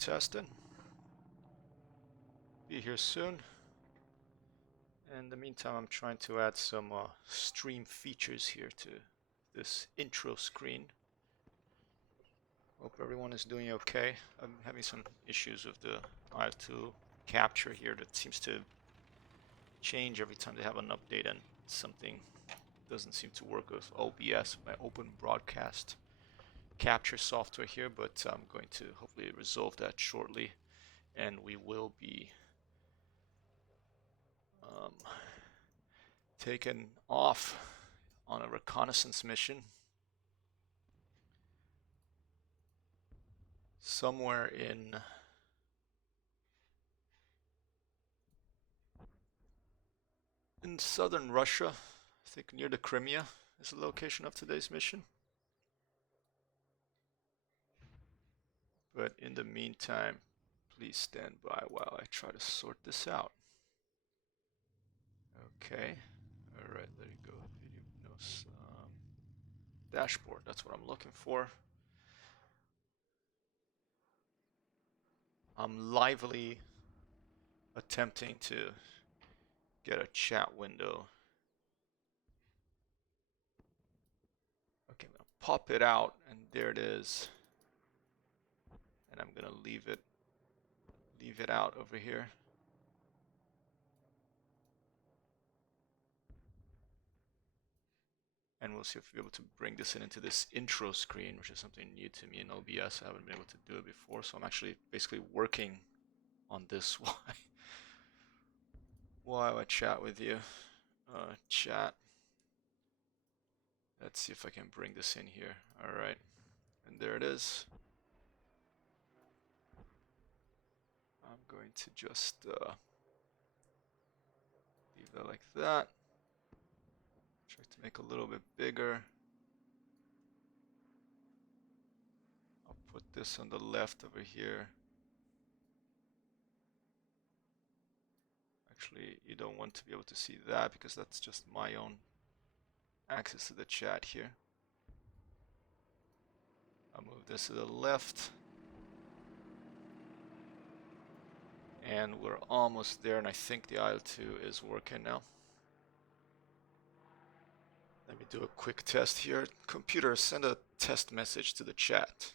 testing. Be here soon. In the meantime, I'm trying to add some stream features here to this intro screen. Hope everyone is doing okay. I'm having some issues with the IL-2 capture here that seems to change every time they have an update, and something doesn't seem to work with OBS, my open broadcast capture software here, but I'm going to hopefully resolve that shortly, and we will be taken off on a reconnaissance mission somewhere in southern Russia. I think near the Crimea is the location of today's mission. But in the meantime, please stand by while I try to sort this out. Okay. Alright, there you go. Video notes. Dashboard, that's what I'm looking for. I'm lively attempting to get a chat window. Okay, I'm gonna pop it out, and there it is. And I'm gonna leave it out over here. And we'll see if we're able to bring this into this intro screen, which is something new to me in OBS. I haven't been able to do it before, so I'm actually basically working on this while I chat with you. Chat. Let's see if I can bring this in here. Alright, and there it is. I'm going to just leave that like that. Try to make a little bit bigger. I'll put this on the left over here. Actually, you don't want to be able to see that because that's just my own access to the chat here. I'll move this to the left. And we're almost there, and I think the IL-2 is working now. Let me do a quick test here. Computer, send a test message to the chat.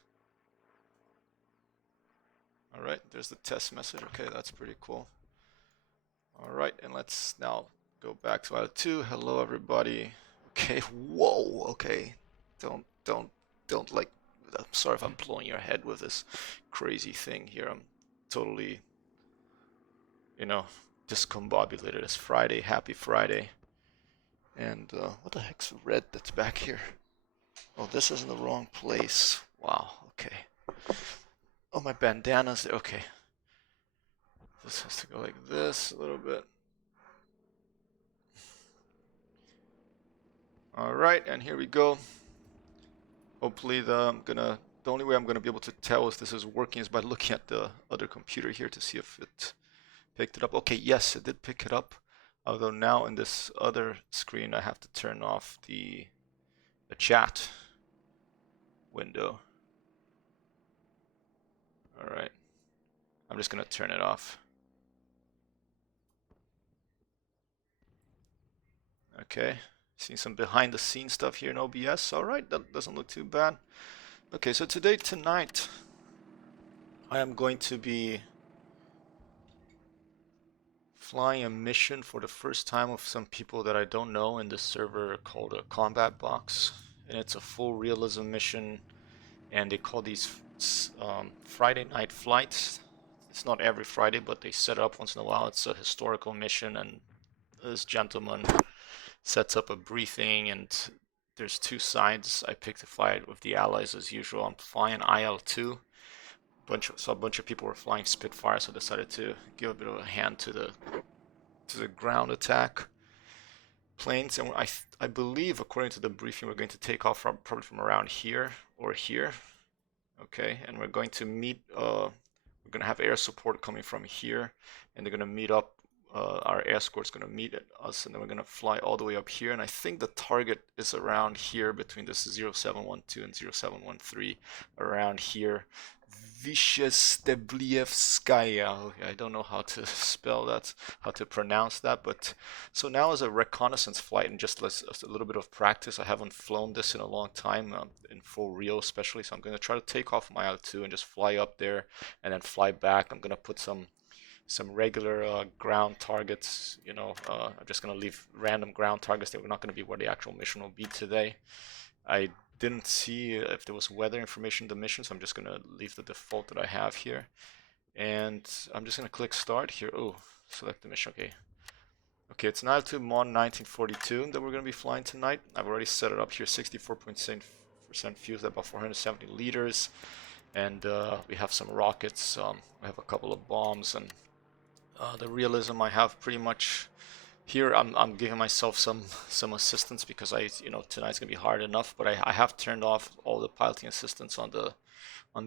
Alright, there's the test message. Okay, that's pretty cool. Alright, and let's now go back to IL-2. Hello, everybody. Okay, whoa, okay. Don't like, I'm sorry if I'm blowing your head with this crazy thing here. I'm totally, discombobulated. It's Friday. Happy Friday. And what the heck's red that's back here? Oh, this is in the wrong place. Wow, okay. Oh, my bandana's there. Okay. This has to go like this a little bit. Alright, and here we go. Hopefully the only way I'm gonna be able to tell if this is working is by looking at the other computer here to see if it picked it up. Okay, yes, it did pick it up. Although now in this other screen I have to turn off the chat window. Alright. I'm just gonna turn it off. Okay. Seeing some behind the scenes stuff here in OBS. Alright, that doesn't look too bad. Okay, so tonight I am going to be flying a mission for the first time with some people that I don't know in this server called a Combat Box. And it's a full realism mission, and they call these Friday night flights. It's not every Friday, but they set it up once in a while. It's a historical mission, and this gentleman sets up a briefing, and there's two sides. I picked to fly it with the Allies as usual. I'm flying IL-2. A bunch of people were flying Spitfire, so I decided to give a bit of a hand to the ground attack planes. And I believe, according to the briefing, we're going to take off probably from around here or here. Okay, and we're going to meet. We're going to have air support coming from here, and they're going to meet up. Our escort's going to meet us, and then we're going to fly all the way up here. And I think the target is around here between this 0712 and 0713, around here. Vyshesteblievskaya. Okay, I don't know how to spell that, how to pronounce that, but so now as a reconnaissance flight and just a little bit of practice, I haven't flown this in a long time, in full real especially, so I'm going to try to take off my IL-2 and just fly up there and then fly back. I'm going to put some regular ground targets, I'm just going to leave random ground targets that were not going to be where the actual mission will be today. I didn't see if there was weather information in the mission, so I'm just going to leave the default that I have here. And I'm just going to click start here. Oh, select the mission. Okay. Okay, it's an IL-2 Mon 1942 that we're going to be flying tonight. I've already set it up here, 64% fuel, about 470 liters. And we have some rockets. We have a couple of bombs, and the realism I have pretty much here. I'm giving myself some assistance because tonight's gonna be hard enough. But I have turned off all the piloting assistance on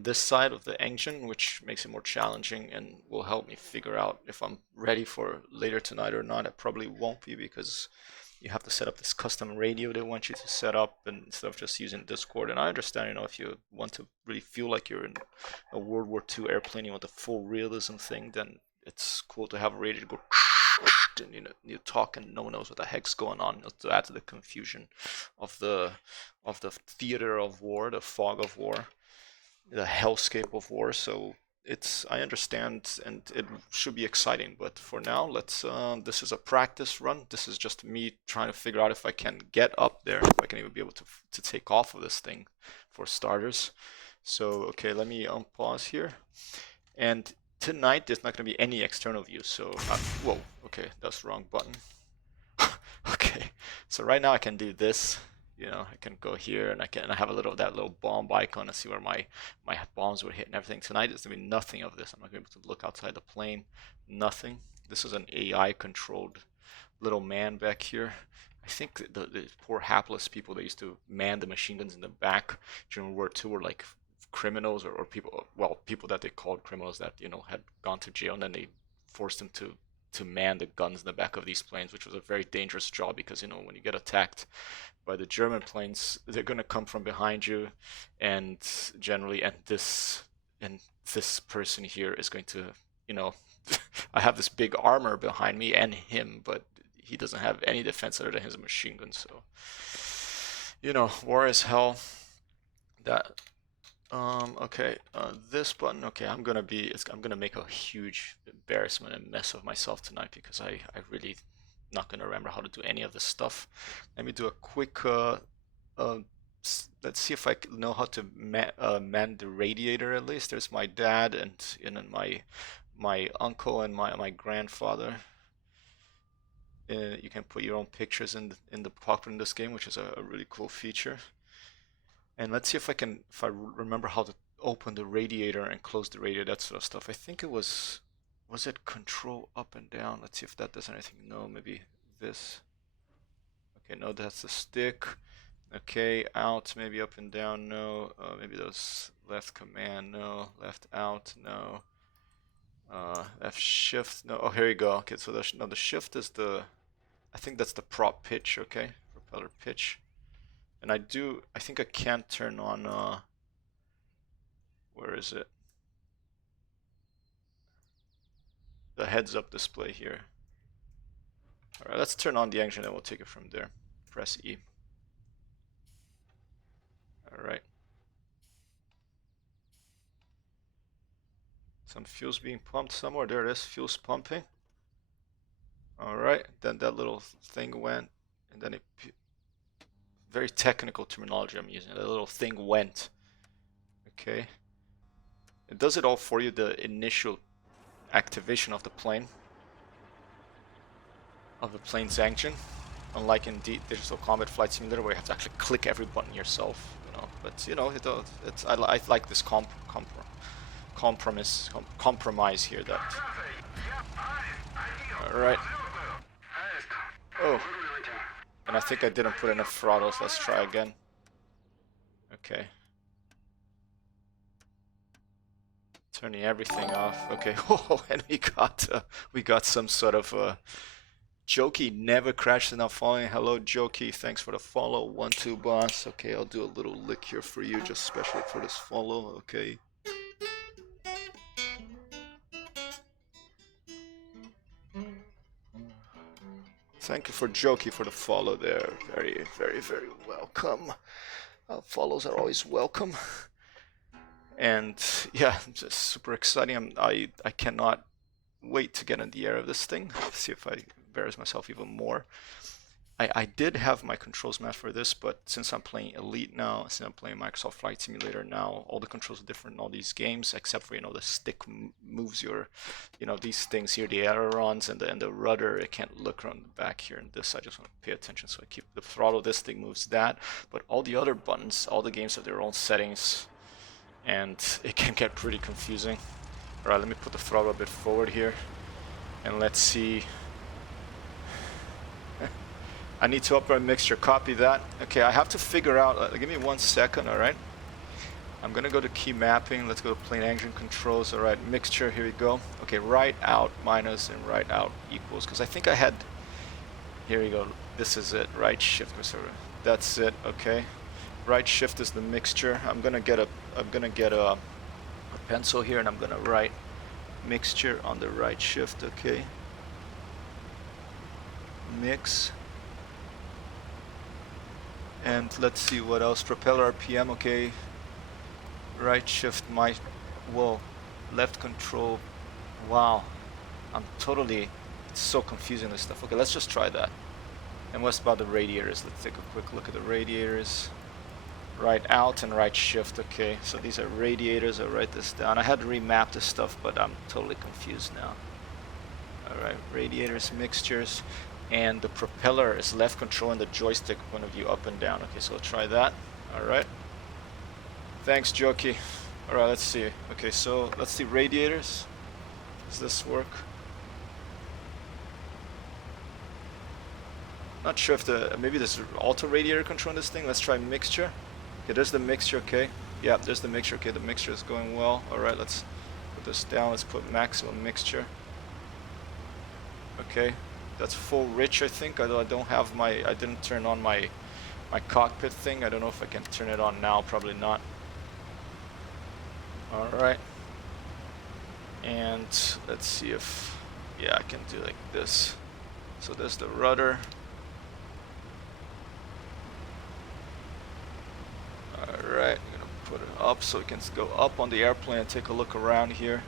this side of the engine, which makes it more challenging and will help me figure out if I'm ready for later tonight or not. It probably won't be because you have to set up this custom radio they want you to set up, and instead of just using Discord. And I understand, if you want to really feel like you're in a World War II airplane with a full realism thing, then it's cool to have a radio to go and you talk and no one knows what the heck's going on, to add to the confusion of the theater of war, the fog of war, the hellscape of war. So I understand, and it should be exciting, but for now, this is a practice run. This is just me trying to figure out if I can get up there, if I can even be able to take off of this thing, for starters. So okay, let me unpause here. And tonight there's not going to be any external view, so whoa, okay, that's the wrong button. Okay, so right now I can do this. I can go here, and I have that little bomb icon and see where my bombs were hit and everything. Tonight there's gonna be nothing of this. I'm not gonna be able to look outside the plane. Nothing. This is an AI controlled little man back here. I think the poor hapless people that used to man the machine guns in the back during World War II were like criminals, or people that they called criminals that had gone to jail, and then they forced them to man the guns in the back of these planes, which was a very dangerous job because when you get attacked by the German planes, they're gonna come from behind you, and generally, and this person here is going to, I have this big armor behind me and him, but he doesn't have any defense other than his machine gun. So, war is hell. That okay, this button. Okay, I'm gonna make a huge embarrassment and mess of myself tonight because I really not gonna remember how to do any of this stuff. Let me do a quick. Let's see if I know how to man the radiator at least. There's my dad and then my uncle and my grandfather. You can put your own pictures in the cockpit in this game, which is a really cool feature. And let's see if I remember how to open the radiator and close the radiator, that sort of stuff. I think it was it control up and down? Let's see if that does anything. No, maybe this. Okay, no, that's the stick. Okay, out, maybe up and down, no. Maybe those left command, no. Left out, no. Left shift, no. Oh, here you go. Okay, so the shift is I think that's the prop pitch, okay? Propeller pitch. And I think I can't turn on, where is it? The heads up display here. Alright, let's turn on the engine and we'll take it from there. Press E. Alright. Some fuel's being pumped somewhere. There it is, fuel's pumping. Alright, then that little thing went, and then very technical terminology I'm using. That little thing went. Okay. It does it all for you, the initial activation of the plane. Of the plane's engine. Unlike in Digital Combat Flight Simulator where you have to actually click every button yourself. But I like this compromise here that. Alright. Oh. And I think I didn't put enough throttles. Let's try again. Okay. Turning everything off. Okay. Oh, and we got some sort of Jokey never crashed enough following. Hello, Jokey. Thanks for the follow. 1-2 boss. Okay, I'll do a little lick here for you, just specially for this follow. Okay. Thank you for Jokey for the follow there. Very, very, very welcome. Follows are always welcome. And yeah, just super exciting. I cannot wait to get in the air of this thing. See if I embarrass myself even more. I did have my controls map for this, but since I'm playing Elite now, since I'm playing Microsoft Flight Simulator now, all the controls are different in all these games, except for, the stick moves your, these things here, the ailerons and the rudder. I can't look around the back here in this. I just want to pay attention, so I keep the throttle. This thing moves that, but all the other buttons, all the games have their own settings, and it can get pretty confusing. All right, let me put the throttle a bit forward here, and let's see. I need to upgrade mixture, copy that. Okay, I have to figure out, give me 1 second, all right? I'm gonna go to key mapping, let's go to plane engine controls, all right, mixture, here we go. Okay, right out minus and right out equals, because I think I had, here we go, this is it, right shift, that's it, okay. Right shift is the mixture. I'm gonna get a pencil here, and I'm gonna write mixture on the right shift, okay. Mix. And let's see what else. Propeller RPM, okay. Right shift, whoa. Left control, wow. It's so confusing, this stuff. Okay, let's just try that. And what's about the radiators? Let's take a quick look at the radiators. Right out and right shift, okay. So these are radiators, I'll write this down. I had to remap this stuff, but I'm totally confused now. Alright, radiators, mixtures. And the propeller is left control and the joystick point of view up and down. Okay, so we'll try that. Alright. Thanks, Jokey. Alright, let's see. Okay, so let's see radiators. Does this work? Not sure if maybe there's auto radiator control in this thing. Let's try mixture. Okay, there's the mixture, okay. Yeah, there's the mixture. Okay, the mixture is going well. Alright, let's put this down. Let's put maximum mixture. Okay. That's full rich, I think, although I didn't turn on my cockpit thing. I don't know if I can turn it on now, probably not. Alright. And let's see if, yeah, I can do like this. So there's the rudder. Alright, I'm gonna put it up so we can go up on the airplane and take a look around here.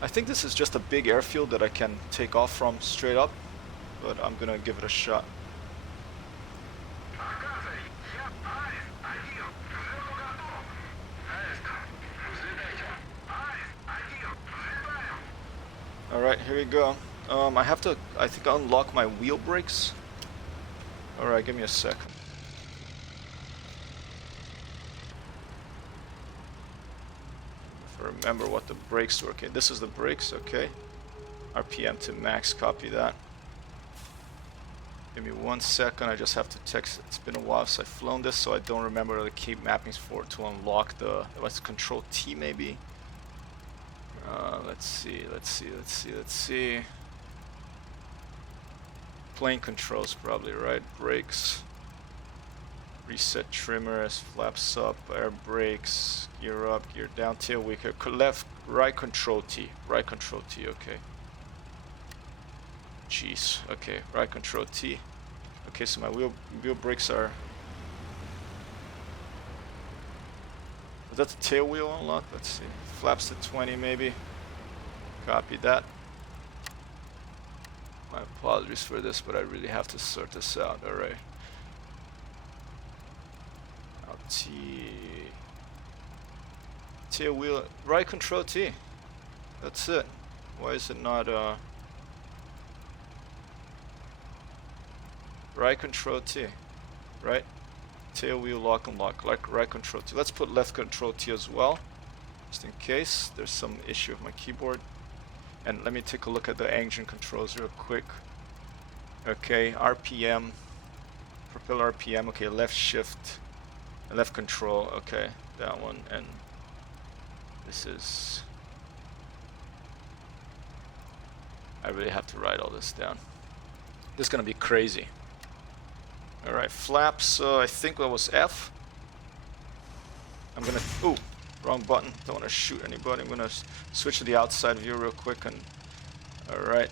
I think this is just a big airfield that I can take off from straight up, but I'm gonna give it a shot. Alright, here we go. I think unlock my wheel brakes. Alright, give me a sec. Remember what the brakes were. Okay, this is the brakes, okay. RPM to max, copy that. Give me 1 second, I just have to text. It's been a while since I've flown this, so I don't remember the key mappings for to unlock the, what's control T maybe? Let's see. Plane controls probably, right? Brakes. Reset trimmer as flaps up, air brakes, gear up, gear down, tail weaker, left, right control T, okay. Jeez, okay, right control T. Okay, so my wheel brakes are... Was that the tail wheel unlock? Let's see, flaps to 20 maybe. Copy that. My apologies for this, but I really have to sort this out, alright. T, tail wheel, right control T. That's it. Why is it not right control T, right? Tail wheel lock and lock, like right control T. Let's put left control T as well, just in case there's some issue with my keyboard. And let me take a look at the engine controls real quick. Okay, RPM, propeller RPM. Okay, left shift. Left control, okay, that one, and this is, I really have to write all this down. This is gonna be crazy. Alright, flaps, I think that was F. I'm gonna, ooh, wrong button, don't wanna shoot anybody. I'm gonna switch to the outside view real quick and, alright.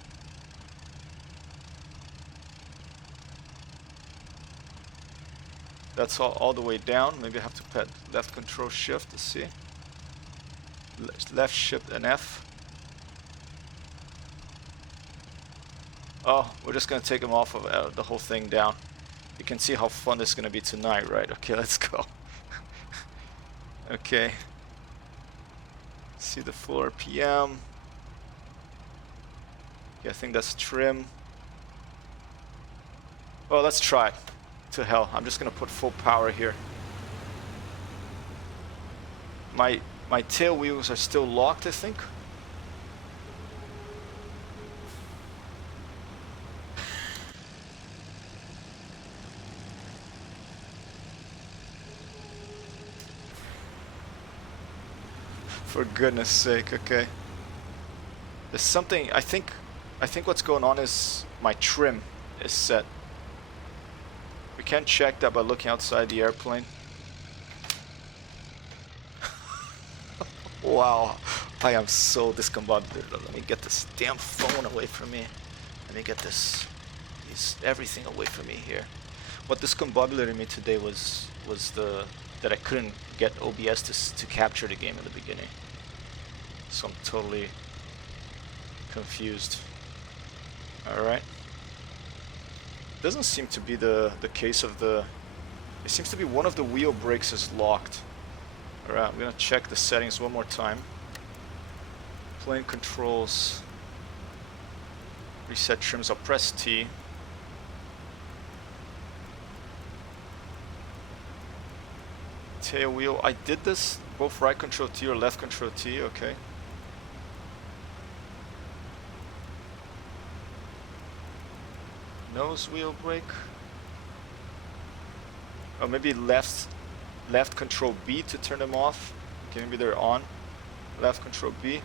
That's all the way down. Maybe I have to pet left control shift to see. Left shift and F. Oh, we're just gonna take him off of the whole thing down. You can see how fun this is gonna be tonight, right? Okay, let's go. Okay. See the full RPM. Yeah, I think that's trim. Well, let's try it. To hell, I'm just gonna put full power here. My tail wheels are still locked, I think. For goodness sake, okay. There's something, I think what's going on is my trim is set. We can check that by looking outside the airplane. Wow, I am so discombobulated. Let me get this damn phone away from me. Let me get everything away from me here. What discombobulated me today was that I couldn't get OBS to capture the game in the beginning. So I'm totally confused. Alright. Doesn't seem to be the case of the... It seems to be one of the wheel brakes is locked. Alright, I'm gonna check the settings one more time. Plane controls. Reset trims. I'll press T. Tail wheel. I did this both right control T or left control T. Okay. Nose wheel brake. Oh, maybe left control B to turn them off. Okay, maybe they're on. Left control B.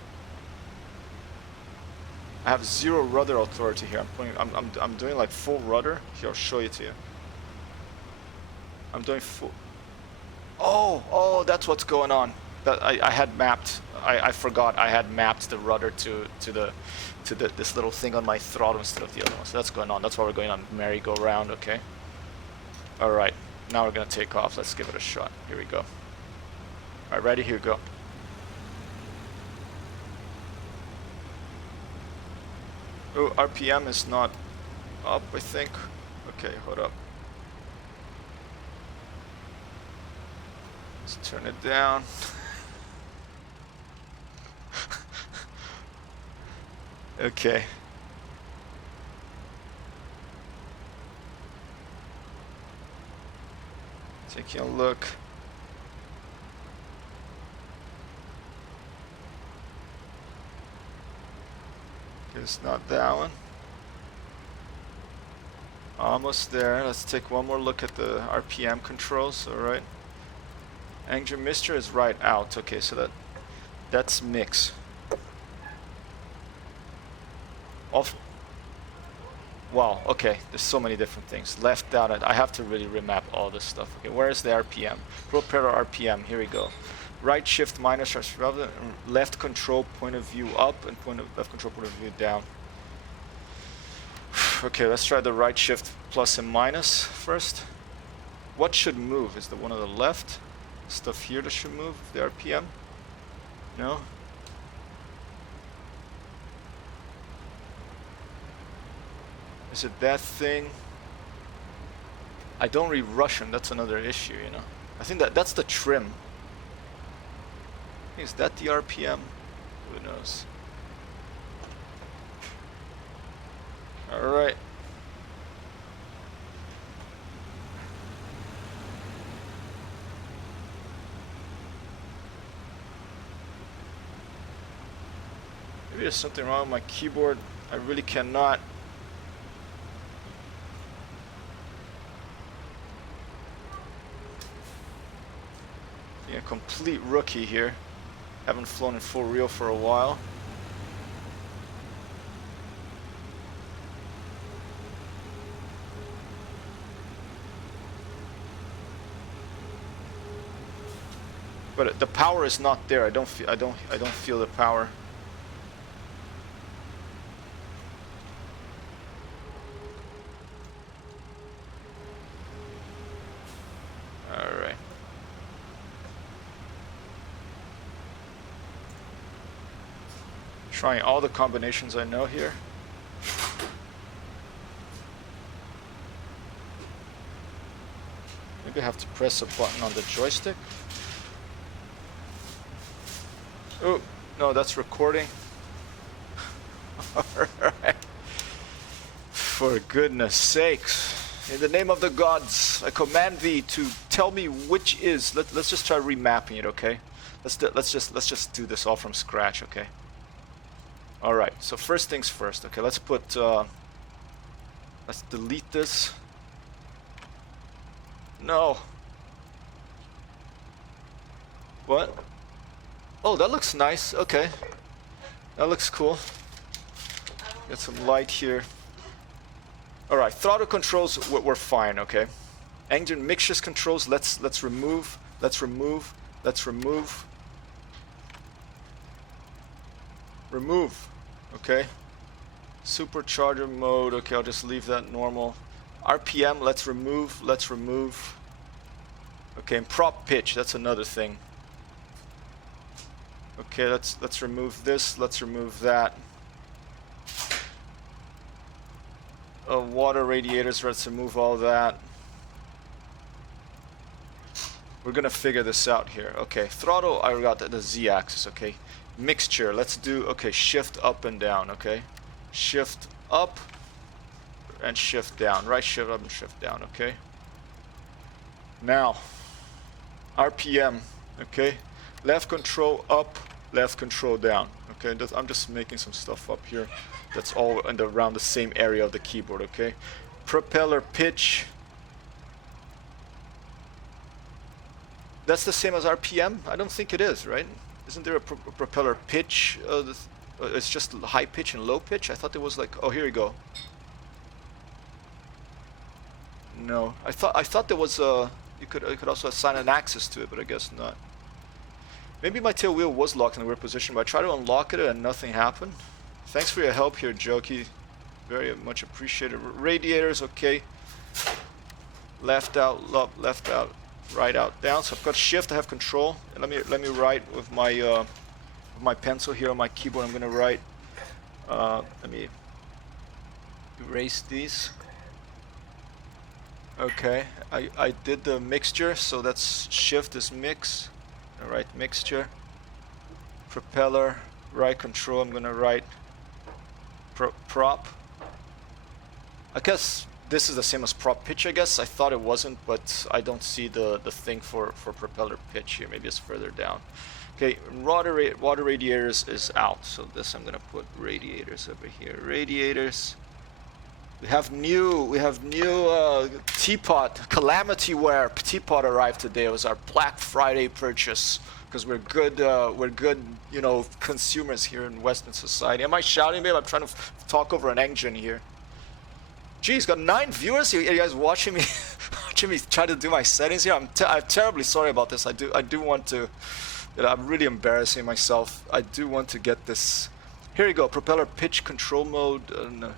I have zero rudder authority here. I'm doing like full rudder. Here, I'll show it to you. I'm doing full. Oh, that's what's going on. That I had mapped. I forgot I had mapped the rudder to this little thing on my throttle instead of the other one. So that's going on. That's why we're going on merry-go-round. Okay. All right. Now we're gonna take off. Let's give it a shot. Here we go. All right, ready? Here we go. Oh, RPM is not up, I think. Okay, hold up. Let's turn it down. Okay. Taking a look. It's not that one. Almost there. Let's take one more look at the RPM controls. All right. Engine mixture is right out. Okay, so that's mix. Off. Wow. Okay. There's so many different things. Left down. I have to really remap all this stuff. Okay. Where is the RPM? Propeller RPM. Here we go. Right shift minus, left control point of view up, and left control point of view down. Okay, let's try the right shift plus and minus first. What should move? Is the one on the left? Stuff here that should move, the RPM? No? Is it that thing? I don't read Russian, that's another issue, you know. I think that's the trim. Is that the RPM? Who knows? Alright. Maybe there's something wrong with my keyboard. I really cannot. Yeah, complete rookie here. Haven't flown in full reel for a while. But the power is not there. I don't feel the power. Trying all the combinations I know here. Maybe I have to press a button on the joystick. Oh, no, that's recording. Alright. For goodness sakes. In the name of the gods, I command thee to tell me which is. Let's just try remapping it, okay? Let's just do this all from scratch, okay? All right. So first things first, okay? Let's put. Let's delete this. No. What? Oh, that looks nice. Okay. That looks cool. Get some light here. All right, throttle controls we're fine, okay. Engine mixtures controls, let's remove. Remove. Okay. Supercharger mode, okay, I'll just leave that normal. RPM, let's remove. Okay, and prop pitch, that's another thing. Okay, let's remove this, let's remove that. Water radiators, let's remove all that. We're gonna figure this out here. Okay, throttle, I got the Z-axis, okay. Mixture, let's do, okay, shift up and down, okay. Shift up and shift down, right shift up and shift down, okay. Now, RPM, okay. Left control up, left control down, okay. I'm just making some stuff up here. That's all in around the same area of the keyboard, okay. Propeller pitch. That's the same as RPM? I don't think it is, right? Isn't there a propeller pitch? It's just high pitch and low pitch? I thought there was like, oh, here we go. No, I thought there was a, you could also assign an axis to it, but I guess not. Maybe my tail wheel was locked in a weird position, but I tried to unlock it and nothing happened. Thanks for your help here, Jokey. Very much appreciated. Radiators, okay. Left out, left out, right out, down. So I've got shift, I have control. And let me write with my pencil here on my keyboard. I'm gonna write. Let me erase these. Okay, I did the mixture, so that's shift is mix. All right, mixture. Propeller, right control. I'm gonna write. Prop. I guess this is the same as prop pitch, I guess. I thought it wasn't, but I don't see the thing for propeller pitch here. Maybe it's further down. Okay, water radiators is out. So this I'm gonna put radiators over here. Radiators. We have new teapot, Calamity Ware teapot arrived today. It was our Black Friday purchase. Because we're good, you know, consumers here in Western society. Am I shouting, babe? I'm trying to talk over an engine here. Geez, got 9 viewers here. You guys watching me, watching me try to do my settings here. I'm terribly sorry about this. I do want to. You know, I'm really embarrassing myself. I do want to get this. Here we go. Propeller pitch control mode. No.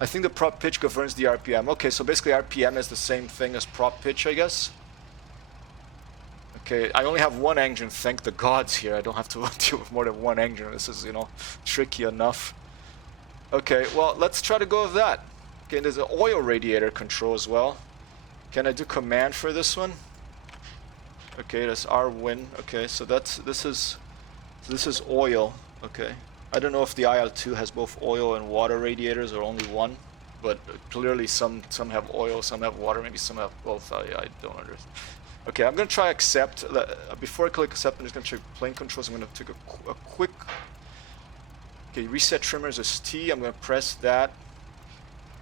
I think the prop pitch governs the RPM. Okay, so basically RPM is the same thing as prop pitch, I guess. Okay, I only have one engine, thank the gods here. I don't have to deal with more than one engine. This is, you know, tricky enough. Okay, well, let's try to go with that. Okay, there's an oil radiator control as well. Can I do command for this one? Okay, that's R-Win. Okay, so this is oil. Okay, I don't know if the IL-2 has both oil and water radiators or only one, but clearly some have oil, some have water, maybe some have both. I don't understand. Okay, I'm going to try accept. Before I click accept, I'm just going to check plane controls. I'm going to take a quick... Okay, reset trimmers is T. I'm going to press that.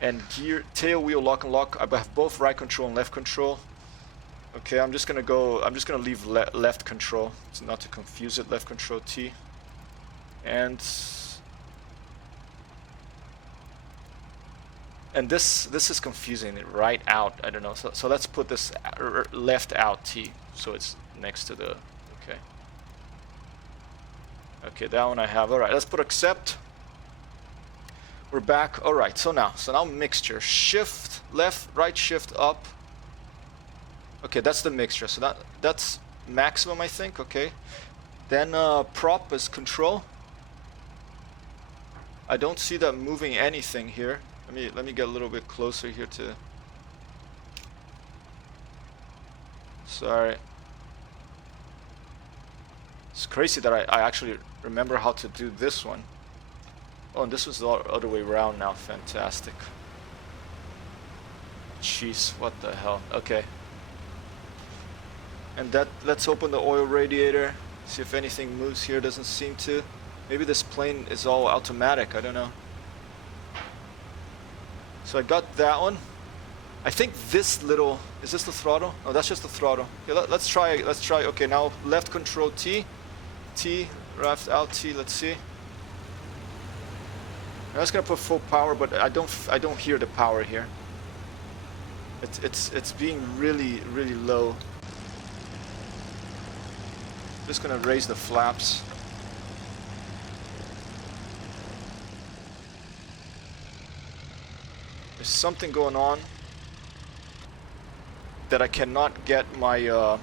And gear, tail wheel lock and lock. I have both right control and left control. Okay, I'm just going to leave left control. It's not to confuse it. Left control T. And this is confusing. Right out, I don't know. So let's put this left out T, so it's next to the. Okay. Okay, that one I have. All right, let's put accept. We're back. All right. So now mixture. Shift left, right, shift up. Okay, that's the mixture. So that's maximum, I think. Okay. Then prop is control. I don't see that moving anything here. Let me get a little bit closer here to... Sorry. It's crazy that I actually remember how to do this one. Oh, and this was the other way around now. Fantastic. Jeez, what the hell. Okay. And let's open the oil radiator. See if anything moves here. Doesn't seem to. Maybe this plane is all automatic. I don't know. So I got that one. I think this little... Is this the throttle? Oh, that's just the throttle. Okay, let's try. Okay, now left control T. T, left out T. Let's see. I was gonna put full power, but I don't hear the power here. It's being really low. Just gonna raise the flaps. There's something going on that I cannot get my.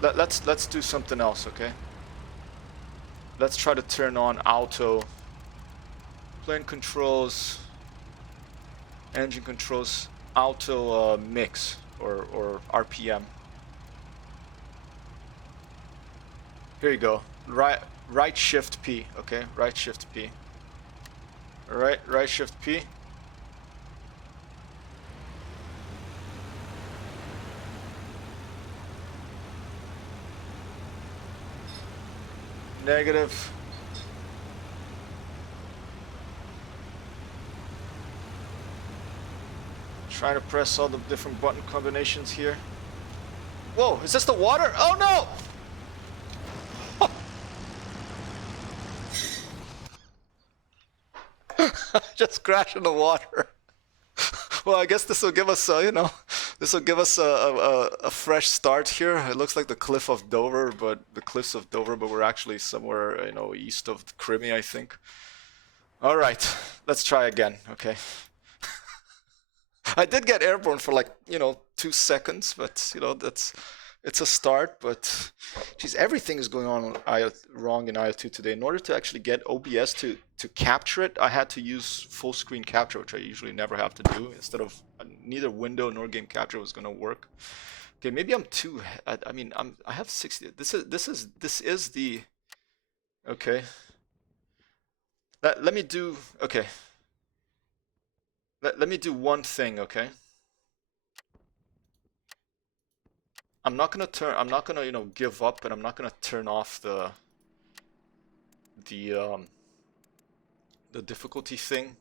Let's do something else, okay? Let's try to turn on auto. Plane controls, engine controls, auto mix or RPM. Here you go. Right shift P. Okay, right shift P. All right, right shift P. Negative. Trying to press all the different button combinations here. Whoa, is this the water? Oh no! Just crashed in the water. Well, I guess this will give us, this will give us a fresh start here. It looks like the cliff of Dover, but we're actually somewhere, east of Crimea, I think. All right, let's try again. Okay. I did get airborne for like, 2 seconds, but it's a start. But geez, everything is going on wrong in IL-2 today. In order to actually get OBS to capture it, I had to use full screen capture, which I usually never have to do. Instead of neither window nor game capture was going to work. Okay, maybe I'm too. I have 60. This is the. Okay. Let me do. Okay. Let me do one thing, okay? I'm not gonna, give up, and I'm not gonna turn off the difficulty thing.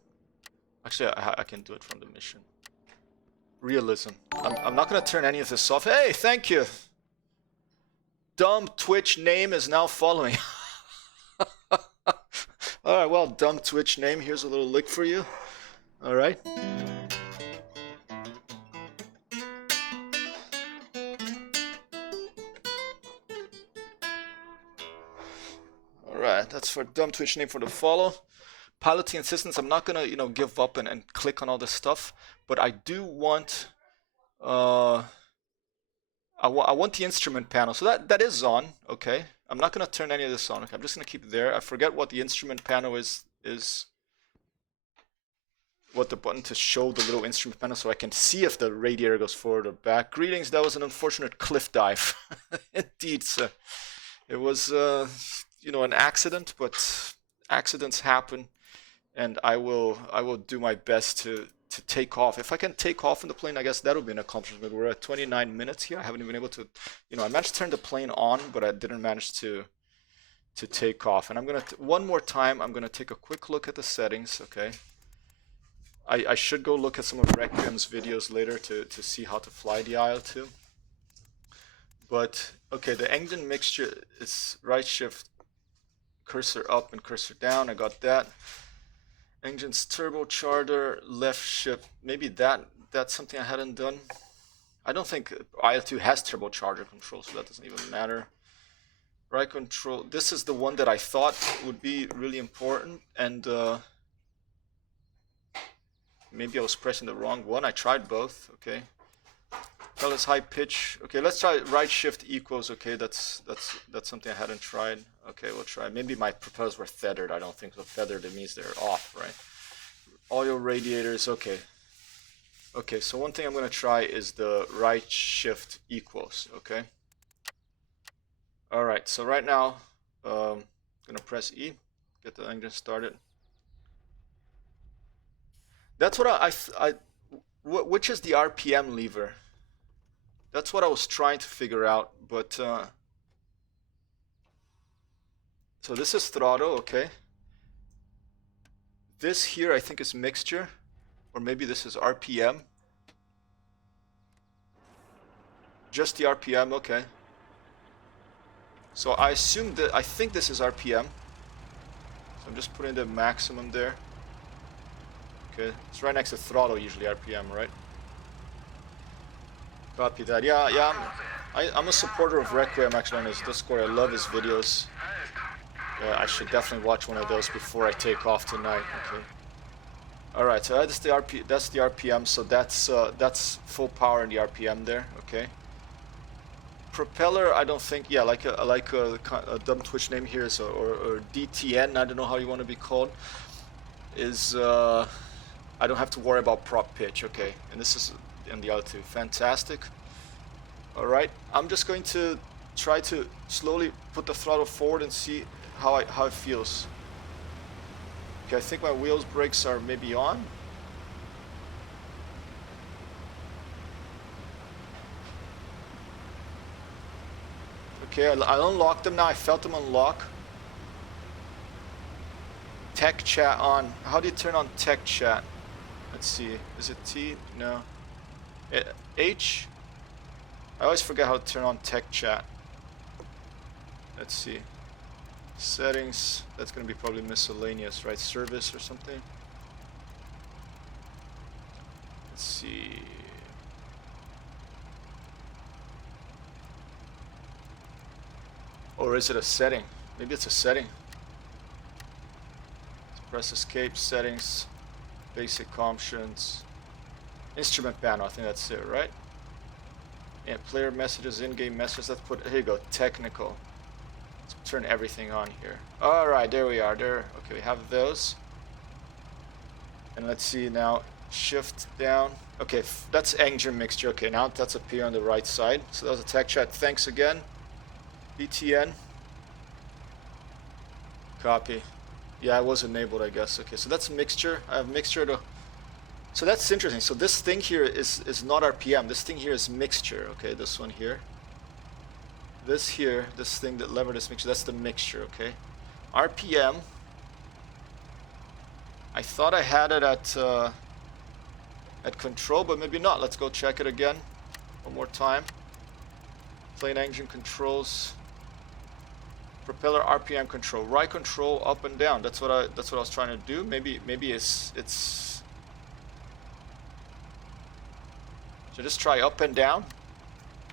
Actually, I can do it from the mission. Realism. I'm not gonna turn any of this off. Hey, thank you. Dumb Twitch name is now following. All right, well, dumb Twitch name. Here's a little lick for you. All right. All right, that's for dumb Twitch name for the follow. Piloting assistance. I'm not gonna, give up and click on all this stuff, but I do want. I want the instrument panel, so that is on. Okay, I'm not gonna turn any of this on. Okay, I'm just gonna keep it there. I forget what the instrument panel is. What the button to show the little instrument panel so I can see if the radiator goes forward or back. Greetings, that was an unfortunate cliff dive. Indeed, sir. It was, an accident, but accidents happen, and I will do my best to take off. If I can take off in the plane, I guess that'll be an accomplishment. We're at 29 minutes here. I haven't even been able to, I managed to turn the plane on, but I didn't manage to take off. And I'm gonna one more time. I'm gonna take a quick look at the settings. Okay. I should go look at some of Requiem's videos later to see how to fly the IL-2. But, okay, the engine mixture is right shift, cursor up and cursor down. I got that. Engine's turbocharger, left shift. Maybe that's something I hadn't done. I don't think IL-2 has turbocharger control, so that doesn't even matter. Right control. This is the one that I thought would be really important, and maybe I was pressing the wrong one. I tried both. Okay. Colors high pitch. Okay, let's try right shift equals. Okay, that's something I hadn't tried. Okay, we'll try. Maybe my propellers were feathered. I don't think so. Feathered, it means they're off, right? Audio radiators, okay. Okay, so one thing I'm gonna try is the right shift equals, okay? Alright, so right now, gonna press E, get the engine started. That's what which is the RPM lever? That's what I was trying to figure out, but, so this is throttle, okay. This here I think is mixture, or maybe this is RPM. Just the RPM, okay. So I assume that, I think this is RPM. So I'm just putting the maximum there. Okay, it's right next to throttle usually, RPM, right? Copy that. Yeah, I'm a supporter of Requiem actually on his Discord. I love his videos. Yeah, I should definitely watch one of those before I take off tonight. Okay. All right, so that's the RPM. So that's full power in the RPM there. Okay. Propeller, I don't think. Yeah, like a dumb Twitch name here is or DTN. I don't know how you want to be called. Is I don't have to worry about prop pitch. Okay, and this is in the IL-2. Fantastic. All right, I'm just going to try to slowly put the throttle forward and see how it feels. Okay, I think my wheels brakes are maybe on. Okay, I unlocked them now. I felt them unlock. Tech chat on. How do you turn on tech chat? Let's see. Is it T? No. H? I always forget how to turn on tech chat. Let's see. Settings. That's going to be probably miscellaneous, right? Service or something. Let's see. Or is it a setting? Maybe it's a setting. Press escape, settings, basic options, instrument panel. I think that's it, right? And player messages, in-game messages. Let's put, here you go, technical. Let's turn everything on here. All right, there we are. There. Okay, we have those. And let's see now. Shift down. Okay, that's engine mixture. Okay, now that's up here on the right side. So that was a tech chat. Thanks again. BTN. Copy. Yeah, it was enabled, I guess. Okay, so that's mixture. I have mixture to... So that's interesting. So this thing here is not RPM. This thing here is mixture. Okay, this one here. This here, this thing that lever this mixture, that's the mixture, okay? RPM. I thought I had it at control, but maybe not. Let's go check it again. One more time. Plane engine controls. Propeller RPM control, right control, up and down. That's what I was trying to do. Maybe it's. So just try up and down,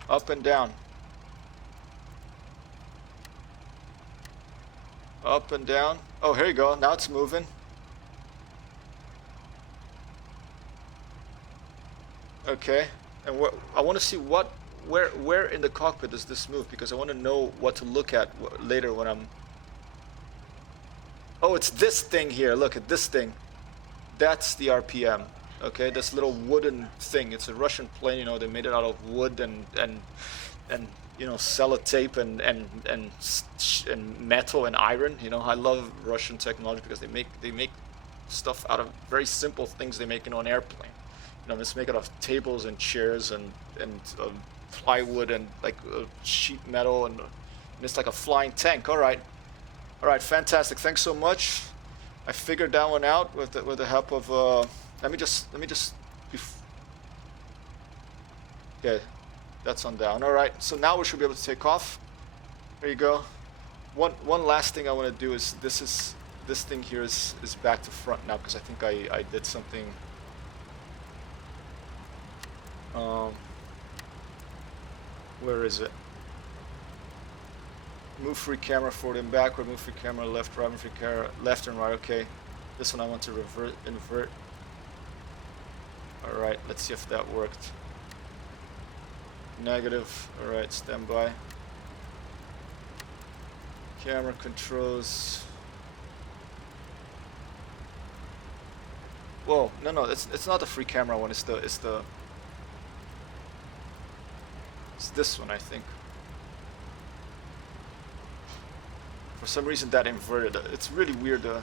up and down, up and down. Oh, here you go. Now it's moving. Okay, and I want to see where in the cockpit does this move, because I want to know what to look at later when I'm... Oh, it's this thing here. Look at this thing. That's the RPM. Okay, this little wooden thing. It's a Russian plane, you know, they made it out of wood and you know, sellotape and metal and iron. You know, I love Russian technology because they make stuff out of very simple things they make on an airplane. You know, it's made out of tables and chairs and plywood and like sheet metal, and it's like a flying tank. All right, fantastic. Thanks so much. I figured that one out with the help of. Let me just. Okay, that's on down. All right, so now we should be able to take off. There you go. One last thing I want to do is this thing here is back to front now, because I think I did something. Where is it? Move free camera forward and backward, move free camera left, right, move free camera left and right. Okay, this one I want to invert. All right, let's see if that worked. Negative. All right, stand by. Camera controls. Whoa, no, it's not the free camera one. It's this one, I think. For some reason that inverted. It's really weird. I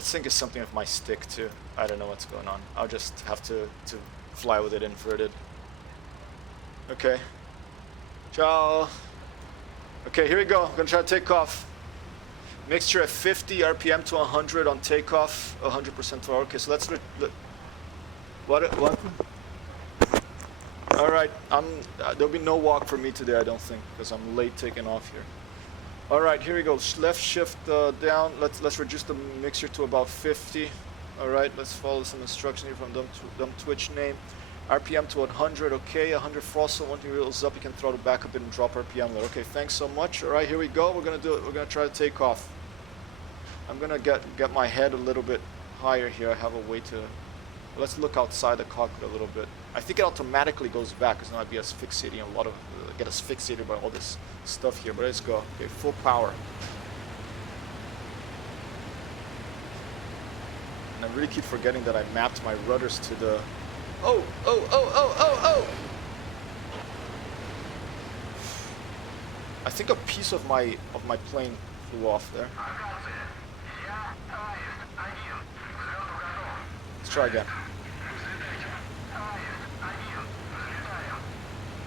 think it's something with my stick too. I don't know what's going on. I'll just have to fly with it inverted. Okay. Ciao. Okay, here we go. I'm gonna try to take off. Mixture at 50 RPM to 100 on takeoff. 100% throttle. Okay, so let's. What? All right. There'll be no walk for me today, I don't think, because I'm late taking off here. All right, here we go. Left shift down. Let's reduce the mixture to about 50. All right, let's follow some instruction here from dumb Twitch name. RPM to 100. Okay, 100 throttle. Once your wheels up, you can throttle back a bit and drop RPM there. Okay, thanks so much. All right, here we go. We're gonna do it. We're gonna try to take off. I'm gonna get my head a little bit higher here. I have a way to. Let's look outside the cockpit a little bit. I think it automatically goes back because now I'd be asphyxiating a lot of get asphyxiated by all this stuff here. But let's go. Okay, full power. And I really keep forgetting that I mapped my rudders to the. Oh! I think a piece of my plane flew off there. Let's try again.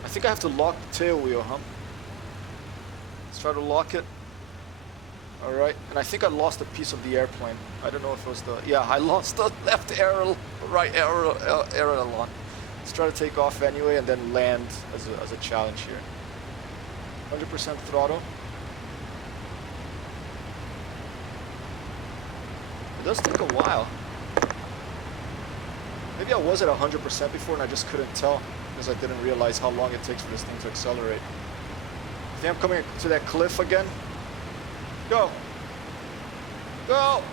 I think I have to lock the tail wheel, huh? Let's try to lock it. Alright, and I think I lost a piece of the airplane. I don't know if it was the... Yeah, I lost the left right aileron. Let's try to take off anyway and then land as a challenge here. 100% throttle. It does take a while. Maybe I was at 100% before and I just couldn't tell because I didn't realize how long it takes for this thing to accelerate. I think I'm coming to that cliff again. Go! Go!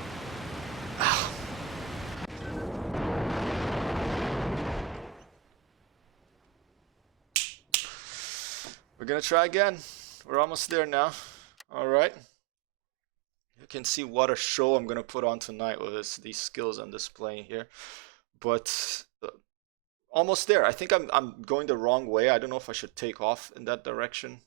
We're gonna try again. We're almost there now. Alright. You can see what a show I'm gonna put on tonight with these skills I'm displaying here. But almost there. I think I'm going the wrong way. I don't know if I should take off in that direction.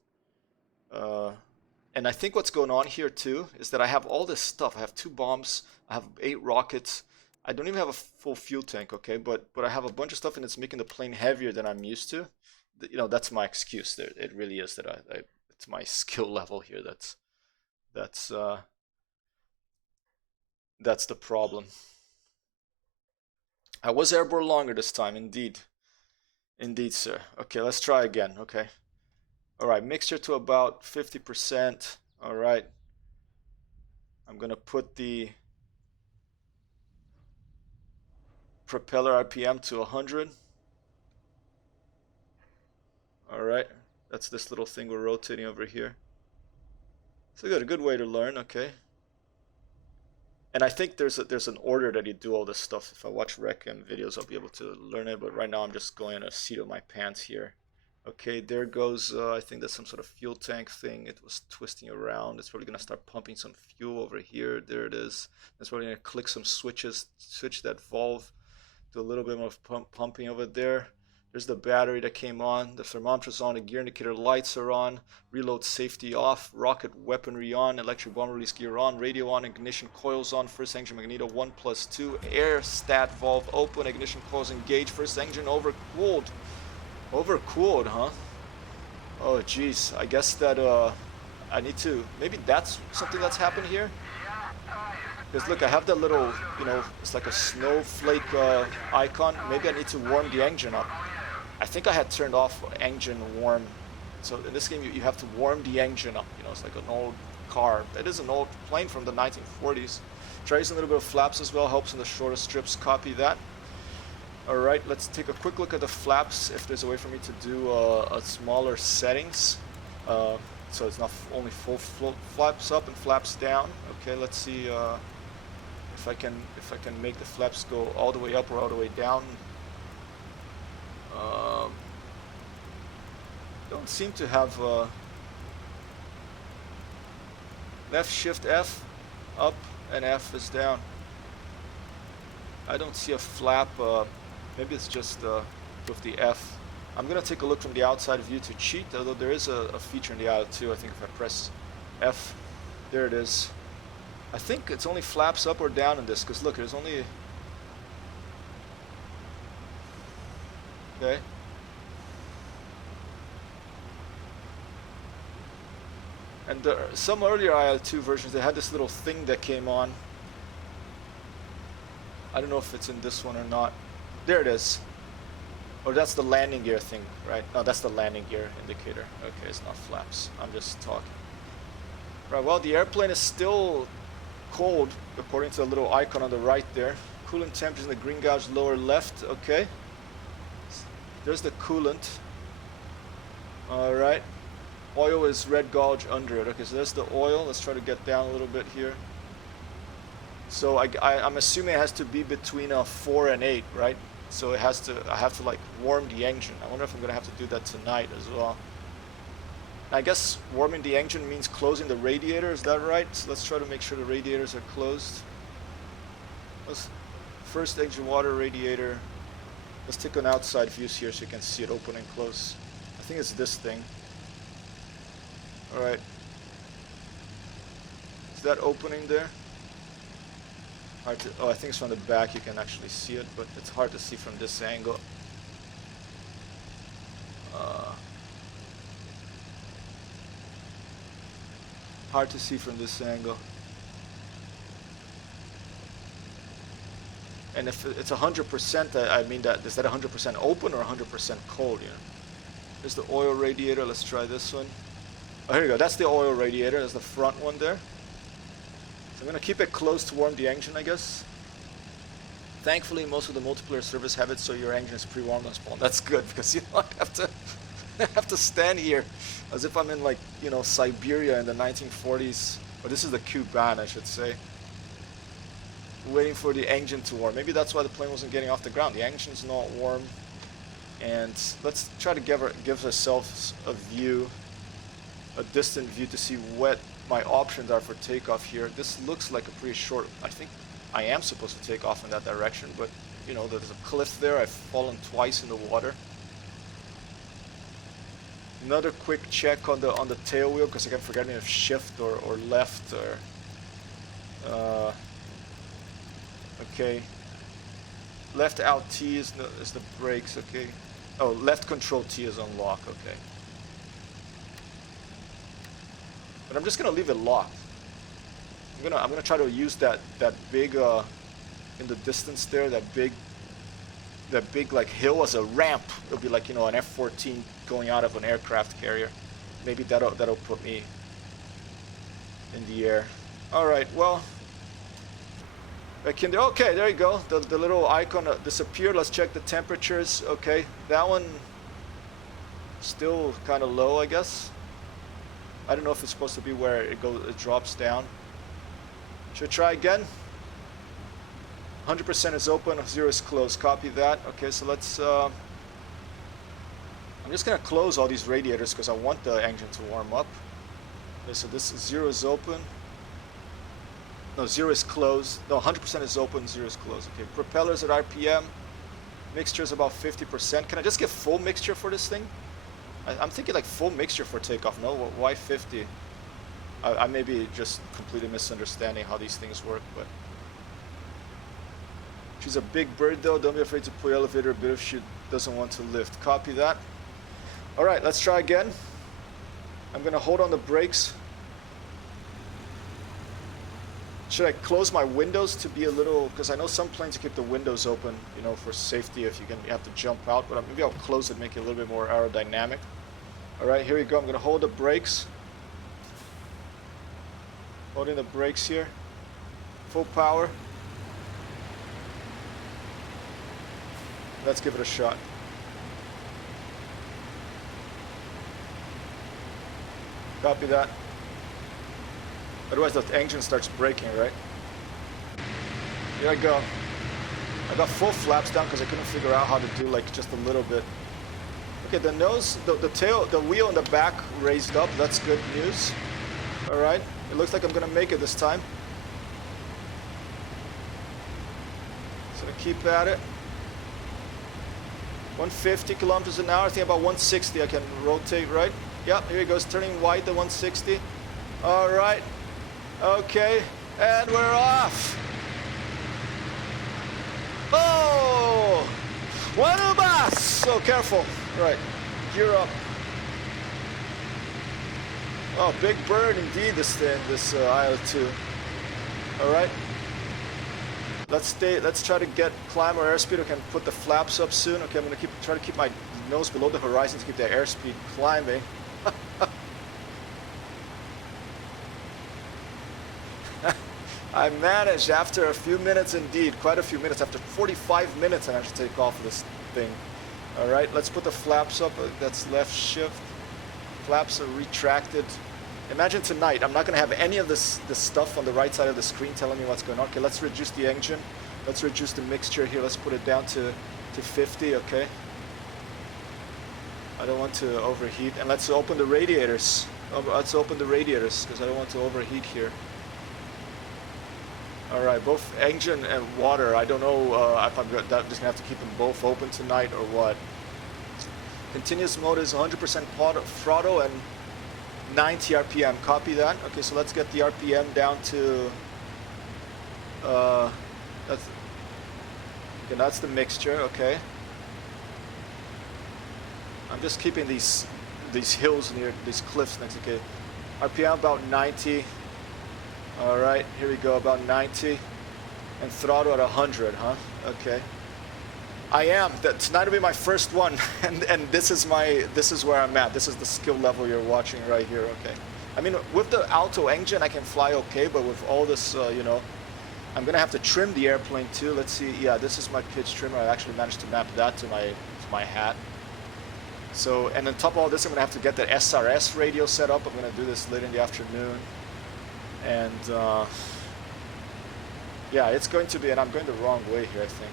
And I think what's going on here too is that I have all this stuff. I have 2 bombs. I have 8 rockets. I don't even have a full fuel tank, okay? But I have a bunch of stuff and it's making the plane heavier than I'm used to. You know, that's my excuse. There, it really is that it's my skill level here. That's the problem. I was airborne longer this time, indeed. Indeed, sir. Okay, let's try again, okay? Alright, mixture to about 50%. Alright. I'm gonna put the propeller RPM to 100. Alright, that's this little thing we're rotating over here. So a good way to learn, okay? And I think there's an order that you do all this stuff. If I watch Recon videos, I'll be able to learn it. But right now, I'm just going on a seat of my pants here. Okay, there goes. I think that's some sort of fuel tank thing. It was twisting around. It's probably gonna start pumping some fuel over here. There it is. It's probably gonna click some switches, switch that valve, do a little bit of pumping over there. There's the battery that came on. The thermometer's on. The gear indicator lights are on. Reload safety off. Rocket weaponry on. Electric bomb release gear on. Radio on. Ignition coils on. First engine magneto 1+2. Air stat valve open. Ignition coils engaged. First engine overcooled. Overcooled, huh? Oh, geez. I guess that I need to. Maybe that's something that's happened here. Because look, I have that little, you know, it's like a snowflake icon. Maybe I need to warm the engine up. I think I had turned off engine warm. So in this game, you have to warm the engine up. You know, it's like an old car. It is an old plane from the 1940s. Try using a little bit of flaps as well. Helps in the shortest strips. Copy that. All right, let's take a quick look at the flaps. If there's a way for me to do a smaller settings. So it's not only full flaps up and flaps down. Okay, let's see if I can make the flaps go all the way up or all the way down. Don't seem to have left shift F up and F is down. I don't see a flap. Maybe it's just with the F. I'm gonna take a look from the outside view to cheat, although there is a feature in the IL-2. I think if I press F, there it is. I think it's only flaps up or down in this, because look, there's only... Okay. And some earlier IL-2 versions, they had this little thing that came on. I don't know if it's in this one or not. There it is. Or that's the landing gear thing, right? No, that's the landing gear indicator. Okay, it's not flaps. I'm just talking. Right, well, the airplane is still cold, according to the little icon on the right there. Coolant temperature in the green gauge lower left. Okay. There's the coolant. Alright. Oil is red gauge under it. Okay, so there's the oil. Let's try to get down a little bit here. So I'm assuming it has to be between 4 and 8, right? So it has to. I have to like warm the engine. I wonder if I'm gonna have to do that tonight as well. I guess warming the engine means closing the radiator. Is that right? So let's try to make sure the radiators are closed. First engine water radiator. Let's take an outside view here so you can see it open and close. I think it's this thing. Alright. Is that opening there? Hard to, oh, I think it's from the back. You can actually see it, but it's hard to see from this angle. Hard to see from this angle. And if it's 100%, I mean that, is that 100% open or 100% cold? You know? There's the oil radiator. Let's try this one. Oh, here you go. That's the oil radiator. That's the front one there. So I'm going to keep it closed to warm the engine, I guess. Thankfully, most of the multiplayer servers have it so your engine is pre-warmed on spawn. That's good, because you don't have to have to stand here as if I'm in, like, you know, Siberia in the 1940s. Or this is the Cuban, I should say. Waiting for the engine to warm. Maybe that's why the plane wasn't getting off the ground. The engine's not warm. And let's try to give ourselves a view, a distant view, to see what my options are for takeoff here. This looks like a pretty short. I think I am supposed to take off in that direction, but you know, there's a cliff there. I've fallen twice in the water. Another quick check on the tail wheel, because I kept forgetting if shift or left or okay. Left out T is the brakes. Okay. Oh, left control T is on lock. Okay. But I'm just gonna leave it locked. I'm gonna try to use that big in the distance there, that big like hill as a ramp. It'll be like, you know, an F-14 going out of an aircraft carrier. Maybe that'll put me in the air. All right. Well, okay, there you go. The little icon disappeared. Let's check the temperatures. Okay, that one still kind of low, I guess. I don't know if it's supposed to be where it drops down. Should I try again? 100% is open, 0 is closed. Copy that. Okay, so let's. I'm just gonna close all these radiators because I want the engine to warm up. Okay, so this 0 is open. No, 0 is closed. No, 100% is open, 0 is closed. Okay, propellers at RPM. Mixture is about 50%. Can I just get full mixture for this thing? I'm thinking like full mixture for takeoff. No, why 50? I may be just completely misunderstanding how these things work, but she's a big bird though. Don't be afraid to pull your elevator a bit if she doesn't want to lift. Copy that. All right, let's try again. I'm gonna hold on the brakes. Should I close my windows to be a little, because I know some planes keep the windows open, you know, for safety if you have to jump out, but maybe I'll close it, make it a little bit more aerodynamic. All right, here we go. I'm going to hold the brakes. Holding the brakes here. Full power. Let's give it a shot. Copy that. Otherwise the engine starts braking, right? Here I go. I got full flaps down because I couldn't figure out how to do like just a little bit. Okay, the nose, the tail, the wheel in the back raised up. That's good news. All right, it looks like I'm gonna make it this time. So keep at it. 150 kilometers an hour. I think about 160 I can rotate, right? Yep, here he goes, turning white at 160. All right. Okay, and we're off. Oh! One bus! So careful. Right, gear up. Oh, big bird indeed, this thing, this IL-2. All right. Let's try to climb our airspeed. I can put the flaps up soon. Okay, I'm gonna try to keep my nose below the horizon to keep the airspeed climbing. I managed after a few minutes indeed, quite a few minutes, after 45 minutes I managed to take off this thing. All right, let's put the flaps up. That's left shift. Flaps are retracted. Imagine tonight, I'm not going to have any of this stuff on the right side of the screen telling me what's going on. Okay, let's reduce the engine. Let's reduce the mixture here. Let's put it down to 50, okay? I don't want to overheat. And let's open the radiators. Let's open the radiators because I don't want to overheat here. All right, both engine and water. I don't know if I'm just going to have to keep them both open tonight or what. Continuous mode is 100% throttle and 90 RPM. Copy that. Okay, so let's get the RPM down to that's the mixture. Okay, I'm just keeping these hills near these cliffs next. Okay, RPM about 90. All right, here we go, about 90, and throttle at 100, huh? Okay. I am. Tonight will be my first one, and this is where I'm at. This is the skill level you're watching right here. Okay. I mean, with the Alto engine, I can fly okay, but with all this, you know, I'm gonna have to trim the airplane too. Let's see. Yeah, this is my pitch trimmer. I actually managed to map that to my hat. So, and on top of all this, I'm gonna have to get the SRS radio set up. I'm gonna do this later in the afternoon, and yeah, it's going to be. And I'm going the wrong way here, I think.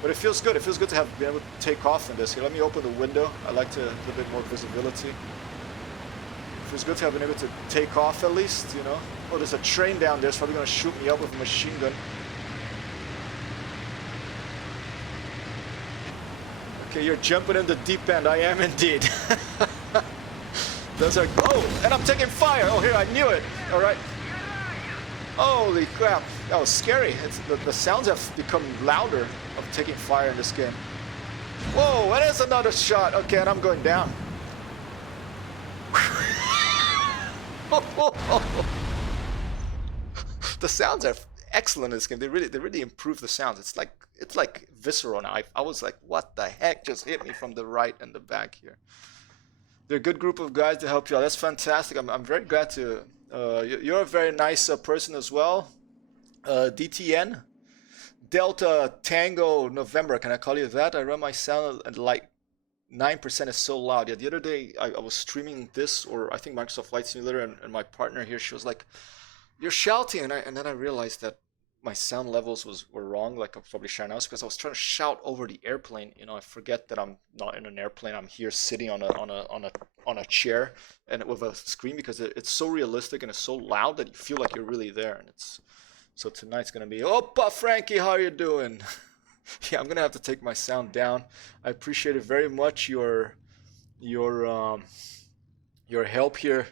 But it feels good. It feels good to have been able to take off in this. Here, let me open the window. I like to a little bit more visibility. It feels good to have been able to take off at least, you know. Oh, there's a train down there. It's probably going to shoot me up with a machine gun. Okay, you're jumping in the deep end. I am indeed. Those are... Oh, and I'm taking fire. Oh, here, I knew it. All right. Holy crap. That was scary. The sounds have become louder of taking fire in this game. Whoa, and there's another shot. Okay, and I'm going down. The sounds are excellent in this game. They really improve the sounds. It's like visceral now. I was like, what the heck just hit me from the right and the back here. They're a good group of guys to help you out. That's fantastic. I'm very glad to. You're a very nice person as well. DTN, Delta Tango November. Can I call you that? I run my sound at like 9% is so loud. Yeah, the other day I was streaming this, or I think Microsoft Flight Simulator, and my partner here, she was like, "You're shouting," and then I realized that my sound levels were wrong. Like I'm probably shouting out because I was trying to shout over the airplane. You know, I forget that I'm not in an airplane. I'm here sitting on a chair and with a screen because it's so realistic and it's so loud that you feel like you're really there. And it's so tonight's gonna be, Opa Frankie, how you doing? Yeah, I'm gonna have to take my sound down. I appreciate it very much your help here.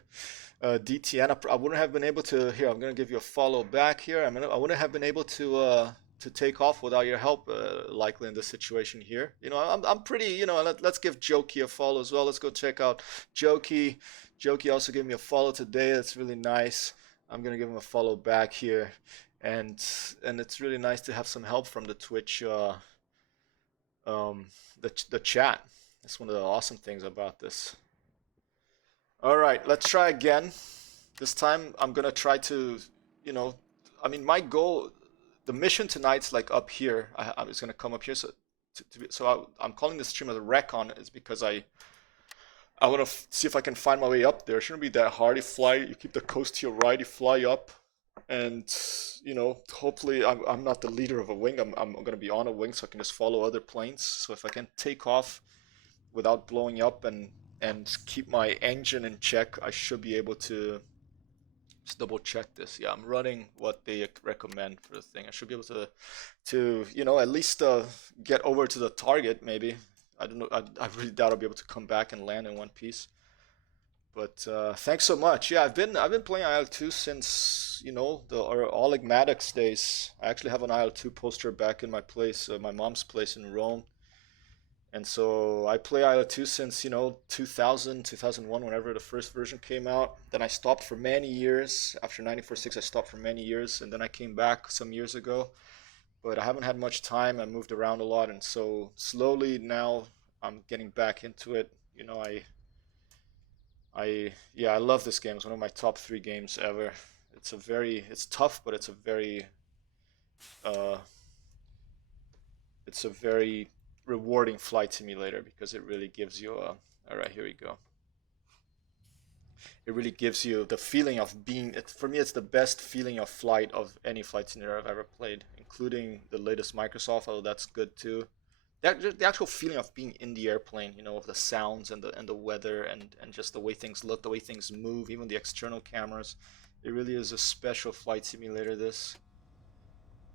DTN, I wouldn't have been able to. Here, I'm gonna give you a follow back here. I wouldn't have been able to take off without your help, likely in this situation here. You know, I'm pretty. You know, let's give Jokey a follow as well. Let's go check out Jokey. Jokey also gave me a follow today. That's really nice. I'm gonna give him a follow back here, and it's really nice to have some help from the Twitch, the chat. That's one of the awesome things about this. All right, let's try again. This time I'm gonna try to, you know, I mean, my goal, the mission tonight's like up here. I was gonna come up here, so I'm calling this stream a Recon is because I want to see if I can find my way up there. It shouldn't be that hard. You keep the coast to your right, you fly up, and you know, hopefully I'm not the leader of a wing. I'm gonna be on a wing, so I can just follow other planes. So if I can take off without blowing up and keep my engine in check, I should be able to Let's double check this. Yeah, I'm running what they recommend for the thing. I should be able to you know, at least get over to the target maybe. I don't know. I really doubt I'll be able to come back and land in one piece. But thanks so much. Yeah, I've been playing IL-2 since, you know, the Oleg Maddox days. I actually have an IL-2 poster back in my place, my mom's place in Rome. And so I play IL-2 since, you know, 2000, 2001, whenever the first version came out. Then I stopped for many years. After 94.6, I stopped for many years, and then I came back some years ago. But I haven't had much time. I moved around a lot, and so slowly now I'm getting back into it. You know, yeah, I love this game. It's one of my top three games ever. It's tough, but uh, it's a very rewarding flight simulator because it really gives you a. All right, here we go. It really gives you the feeling of being. For me, it's the best feeling of flight of any flight simulator I've ever played, including the latest Microsoft. Although that's good too. The actual feeling of being in the airplane, you know, of the sounds and the weather and just the way things look, the way things move, even the external cameras. It really is a special flight simulator, this.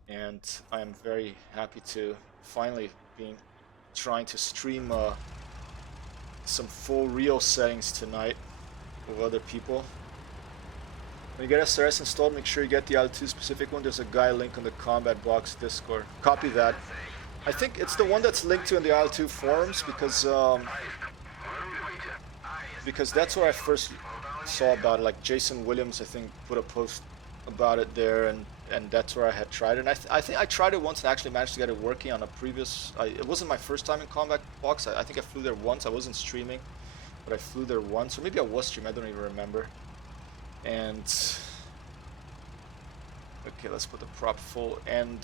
And I am very happy to finally being trying to stream some full real settings tonight with other people. When you get SRS installed, make sure you get the IL-2 specific one. There's a guy link on the Combat Box Discord. Copy that. I think it's the one that's linked to in the IL-2 forums because that's where I first saw about it. Like Jason Williams, I think, put a post about it there, and that's where I had tried it. And I think I tried it once and actually managed to get it working on a previous. It wasn't my first time in Combat Box. I think I flew there once. I wasn't streaming, but I flew there once, or maybe I was streaming. I don't even remember. And okay, let's put the prop full, and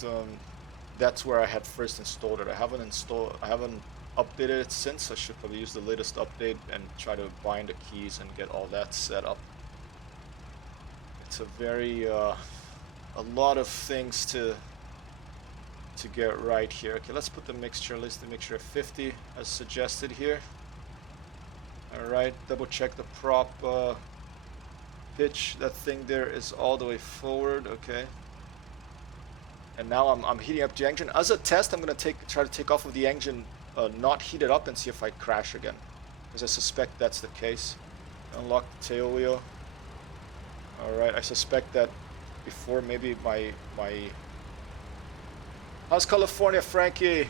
that's where I had first installed it. I haven't updated it since. I should probably use the latest update and try to bind the keys and get all that set up. It's a very a lot of things to get right here. Okay, let's put the mixture at 50 as suggested here. All right, double check the prop pitch. That thing there is all the way forward. Okay. And now I'm heating up the engine. As a test, I'm gonna try to take off of the engine, not heat it up, and see if I crash again, because I suspect that's the case. Unlock the tail wheel. All right, I suspect that before maybe my. How's California, Frankie?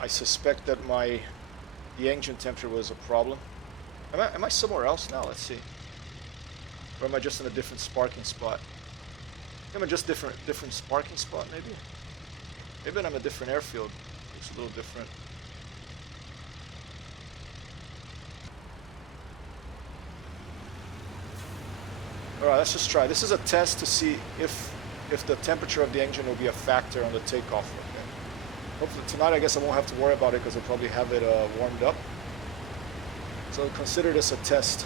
I suspect that the engine temperature was a problem. Am I somewhere else now? Let's see. Or am I just in a different sparking spot? Am I just different sparking spot maybe? Maybe I'm a different airfield. It's a little different. Alright, let's just try. This is a test to see if the temperature of the engine will be a factor on the takeoff. Okay. Hopefully tonight I guess I won't have to worry about it because I'll probably have it warmed up. So consider this a test.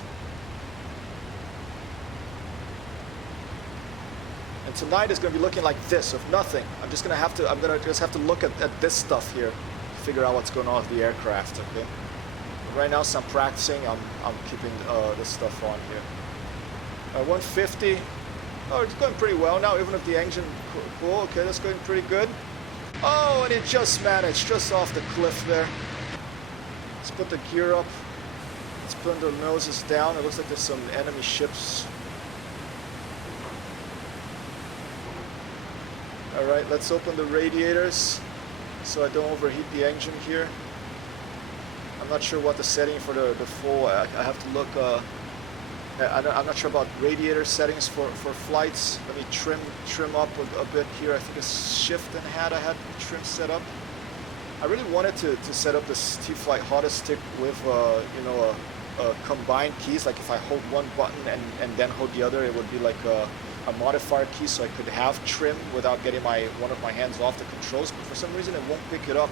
And tonight is going to be looking like this, of nothing. I'm just going to have to look at this stuff here to figure out what's going on with the aircraft, okay? But right now, so I'm practicing, I'm keeping this stuff on here. 150. Oh, it's going pretty well now, even if the engine, cool, okay, that's going pretty good. Oh, and it just managed, just off the cliff there. Let's put the gear up. Let's put the noses down. It looks like there's some enemy ships. Alright, let's open the radiators so I don't overheat the engine here. I'm not sure what the setting for the full, I have to look, I'm not sure about radiator settings for flights. Let me trim up a bit here. I think it's shift and hat I had trim set up. I really wanted to set up this T-Flight hottest stick with, you know, combined keys. Like if I hold one button and then hold the other, it would be like a modifier key, so I could have trim without getting one of my hands off the controls. But for some reason, it won't pick it up.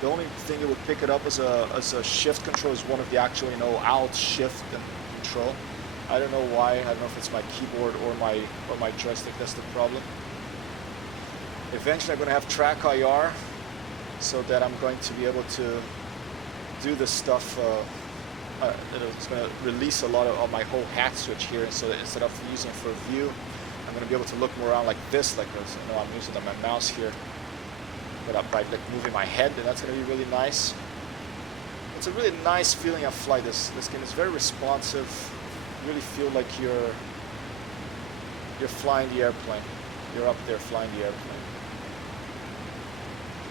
The only thing it would pick it up as a shift control is one of the actual, you know, alt, shift, and control. I don't know why. I don't know if it's my keyboard or my joystick. That's the problem. Eventually, I'm going to have track IR, so that I'm going to be able to do this stuff it's going to release a lot of my whole hat switch here, so that instead of using it for view, I'm going to be able to look more around like this, like this. You know, I'm using my mouse here, but by like moving my head, and that's going to be really nice. It's a really nice feeling of flight. This game is very responsive. You really feel like you're flying the airplane. You're up there flying the airplane.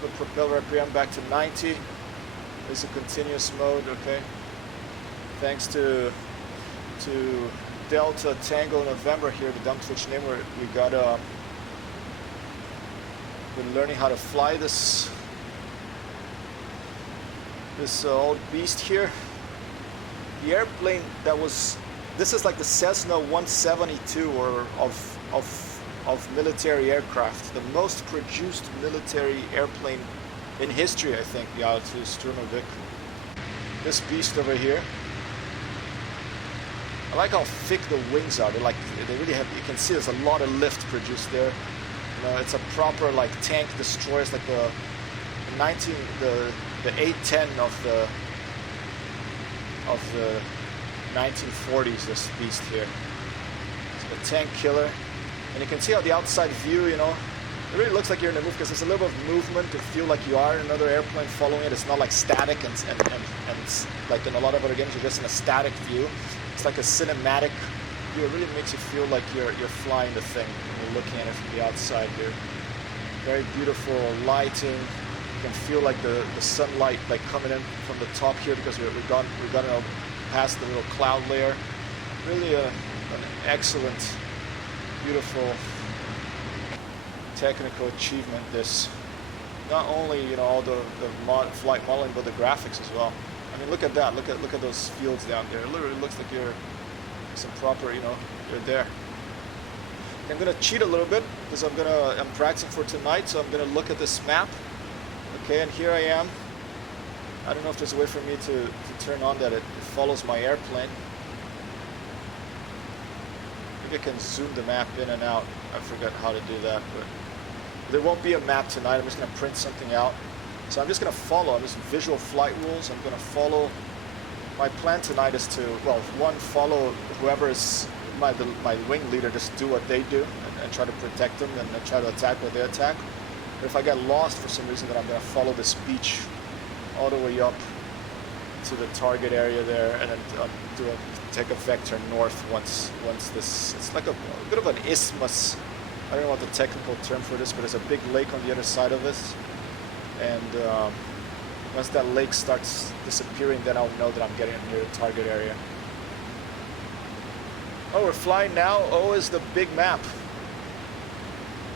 The propeller RPM back to 90. It's a continuous mode, okay. Thanks to Delta Tango November here, the dump switch name, where we got been learning how to fly this old beast here. The airplane that was, this is like the Cessna 172 or of military aircraft, the most produced military airplane in history, I think, the IL-2 Sturmovik. This beast over here. I like how thick the wings are. They really have, you can see there's a lot of lift produced there. You know, it's a proper like tank destroyer. It's like the 810 of the 1940s, this beast here. It's a tank killer. And you can see how the outside view, you know, it really looks like you're in a movie because there's a little bit of movement to feel like you are in another airplane following it. It's not like static and like in a lot of other games, you're just in a static view. It's like a cinematic view. It really makes you feel like you're flying the thing when you're looking at it from the outside here. Very beautiful lighting. You can feel like the sunlight like coming in from the top here because we've gone past the little cloud layer. Really an excellent, beautiful technical achievement. This, not only, you know, all the flight modeling, but the graphics as well. I mean, look at that. Look at those fields down there. It literally looks like you're some proper, you know, you're there. I'm gonna cheat a little bit because I'm practicing for tonight, so I'm gonna look at this map. Okay, and here I am. I don't know if there's a way for me to turn on that it follows my airplane. Maybe I can zoom the map in and out. I forgot how to do that, but there won't be a map tonight. I'm just going to print something out. So I'm just going to follow just visual flight rules. I'm going to follow. My plan tonight is to, well, one, follow whoever is my wing leader, just do what they do and try to protect them and try to attack what they attack. But if I get lost for some reason, then I'm going to follow this beach all the way up to the target area there, and then take a vector north once this, it's like a bit of an isthmus. I don't know what the technical term for this, but there's a big lake on the other side of this, and once that lake starts disappearing, then I'll know that I'm getting near the target area. Oh, we're flying now. Oh, is the big map.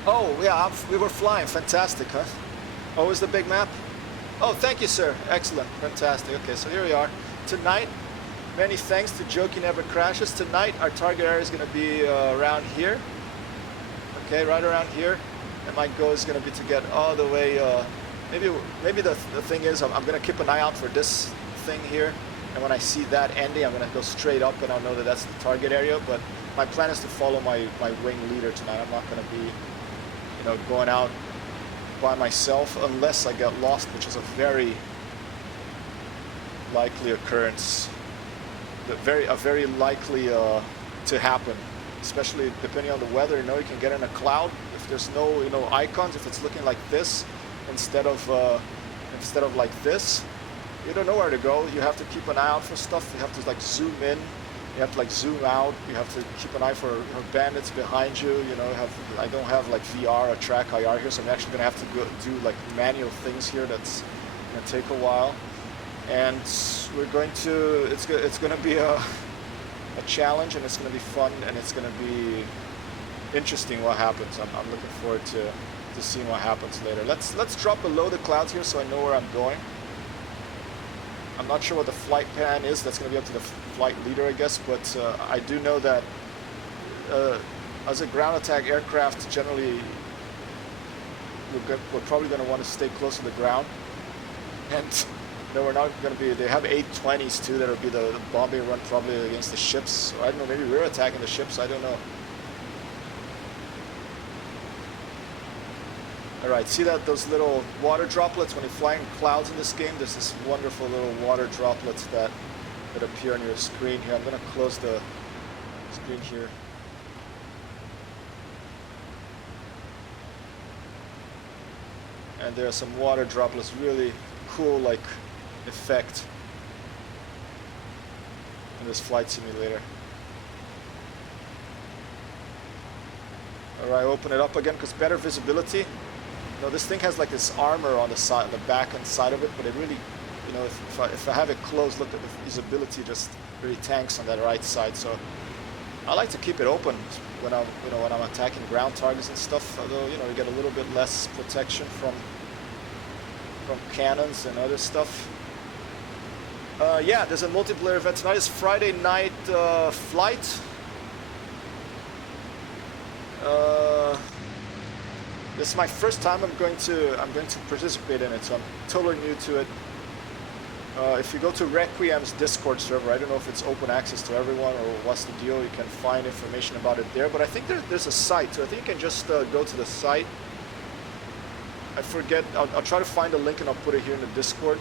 Oh yeah, we were flying. Fantastic, huh? Oh, is the big map. Oh, thank you, sir. Excellent. Fantastic. Okay, so here we are. Tonight, many thanks to Jokey Never Crashes. Tonight, our target area is going to be around here. Okay, right around here. And my goal is going to be to get all the way, maybe the thing is, I'm going to keep an eye out for this thing here. And when I see that ending, I'm going to go straight up and I'll know that that's the target area. But my plan is to follow my wing leader tonight. I'm not going to be, you know, going out by myself unless I get lost, which is a very likely occurrence. A very likely to happen, especially depending on the weather. You know, you can get in a cloud if there's no, you know, icons. If it's looking like this instead of like this, you don't know where to go. You have to keep an eye out for stuff. You have to like zoom in. You have to like zoom out. You have to keep an eye for bandits behind you. You know, I don't have like VR or track IR here, so I'm actually gonna have to go do like manual things here. That's gonna take a while, and we're going to. It's gonna be a challenge, and it's gonna be fun, and it's gonna be interesting what happens. I'm looking forward to seeing what happens later. Let's drop below the clouds here so I know where I'm going. I'm not sure what the flight plan is. That's going to be up to the flight leader, I guess. But I do know that as a ground attack aircraft, generally, we're probably going to want to stay close to the ground. And no, we're not going to be. They have 820s too. That'll be the bombing run probably against the ships. Or I don't know. Maybe we're attacking the ships. I don't know. All right, see those little water droplets when you fly in clouds in this game? There's this wonderful little water droplets that that appear on your screen here. I'm gonna close the screen here. And there are some water droplets, really cool like effect in this flight simulator. Alright, open it up again because better visibility. You know, this thing has like this armor on the side, the back and side of it, but it really, you know, if I have it closed, look at the visibility just really tanks on that right side. So I like to keep it open when I'm, you know, when I'm attacking ground targets and stuff. Although, you know, you get a little bit less protection from cannons and other stuff. Yeah, there's a multiplayer event tonight. It's Friday night flight. This is my first time I'm going to participate in it, so I'm totally new to it. If you go to Requiem's Discord server, I don't know if it's open access to everyone or what's the deal. You can find information about it there, but I think there's a site, so I think you can just go to the site. I forget. I'll try to find a link and I'll put it here in the Discord.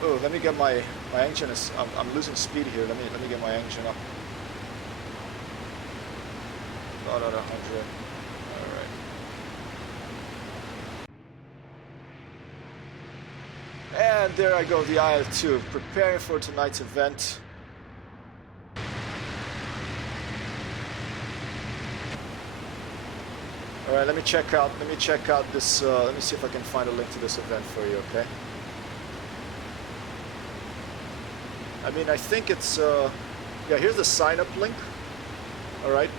Oh, let me get my engine. I'm losing speed here. Let me get my engine up. About at 100. All right. And there I go, the IL-2, preparing for tonight's event. All right, let me check out this. Let me see if I can find a link to this event for you. Okay. I mean, I think it's. Yeah, here's the sign-up link. All right.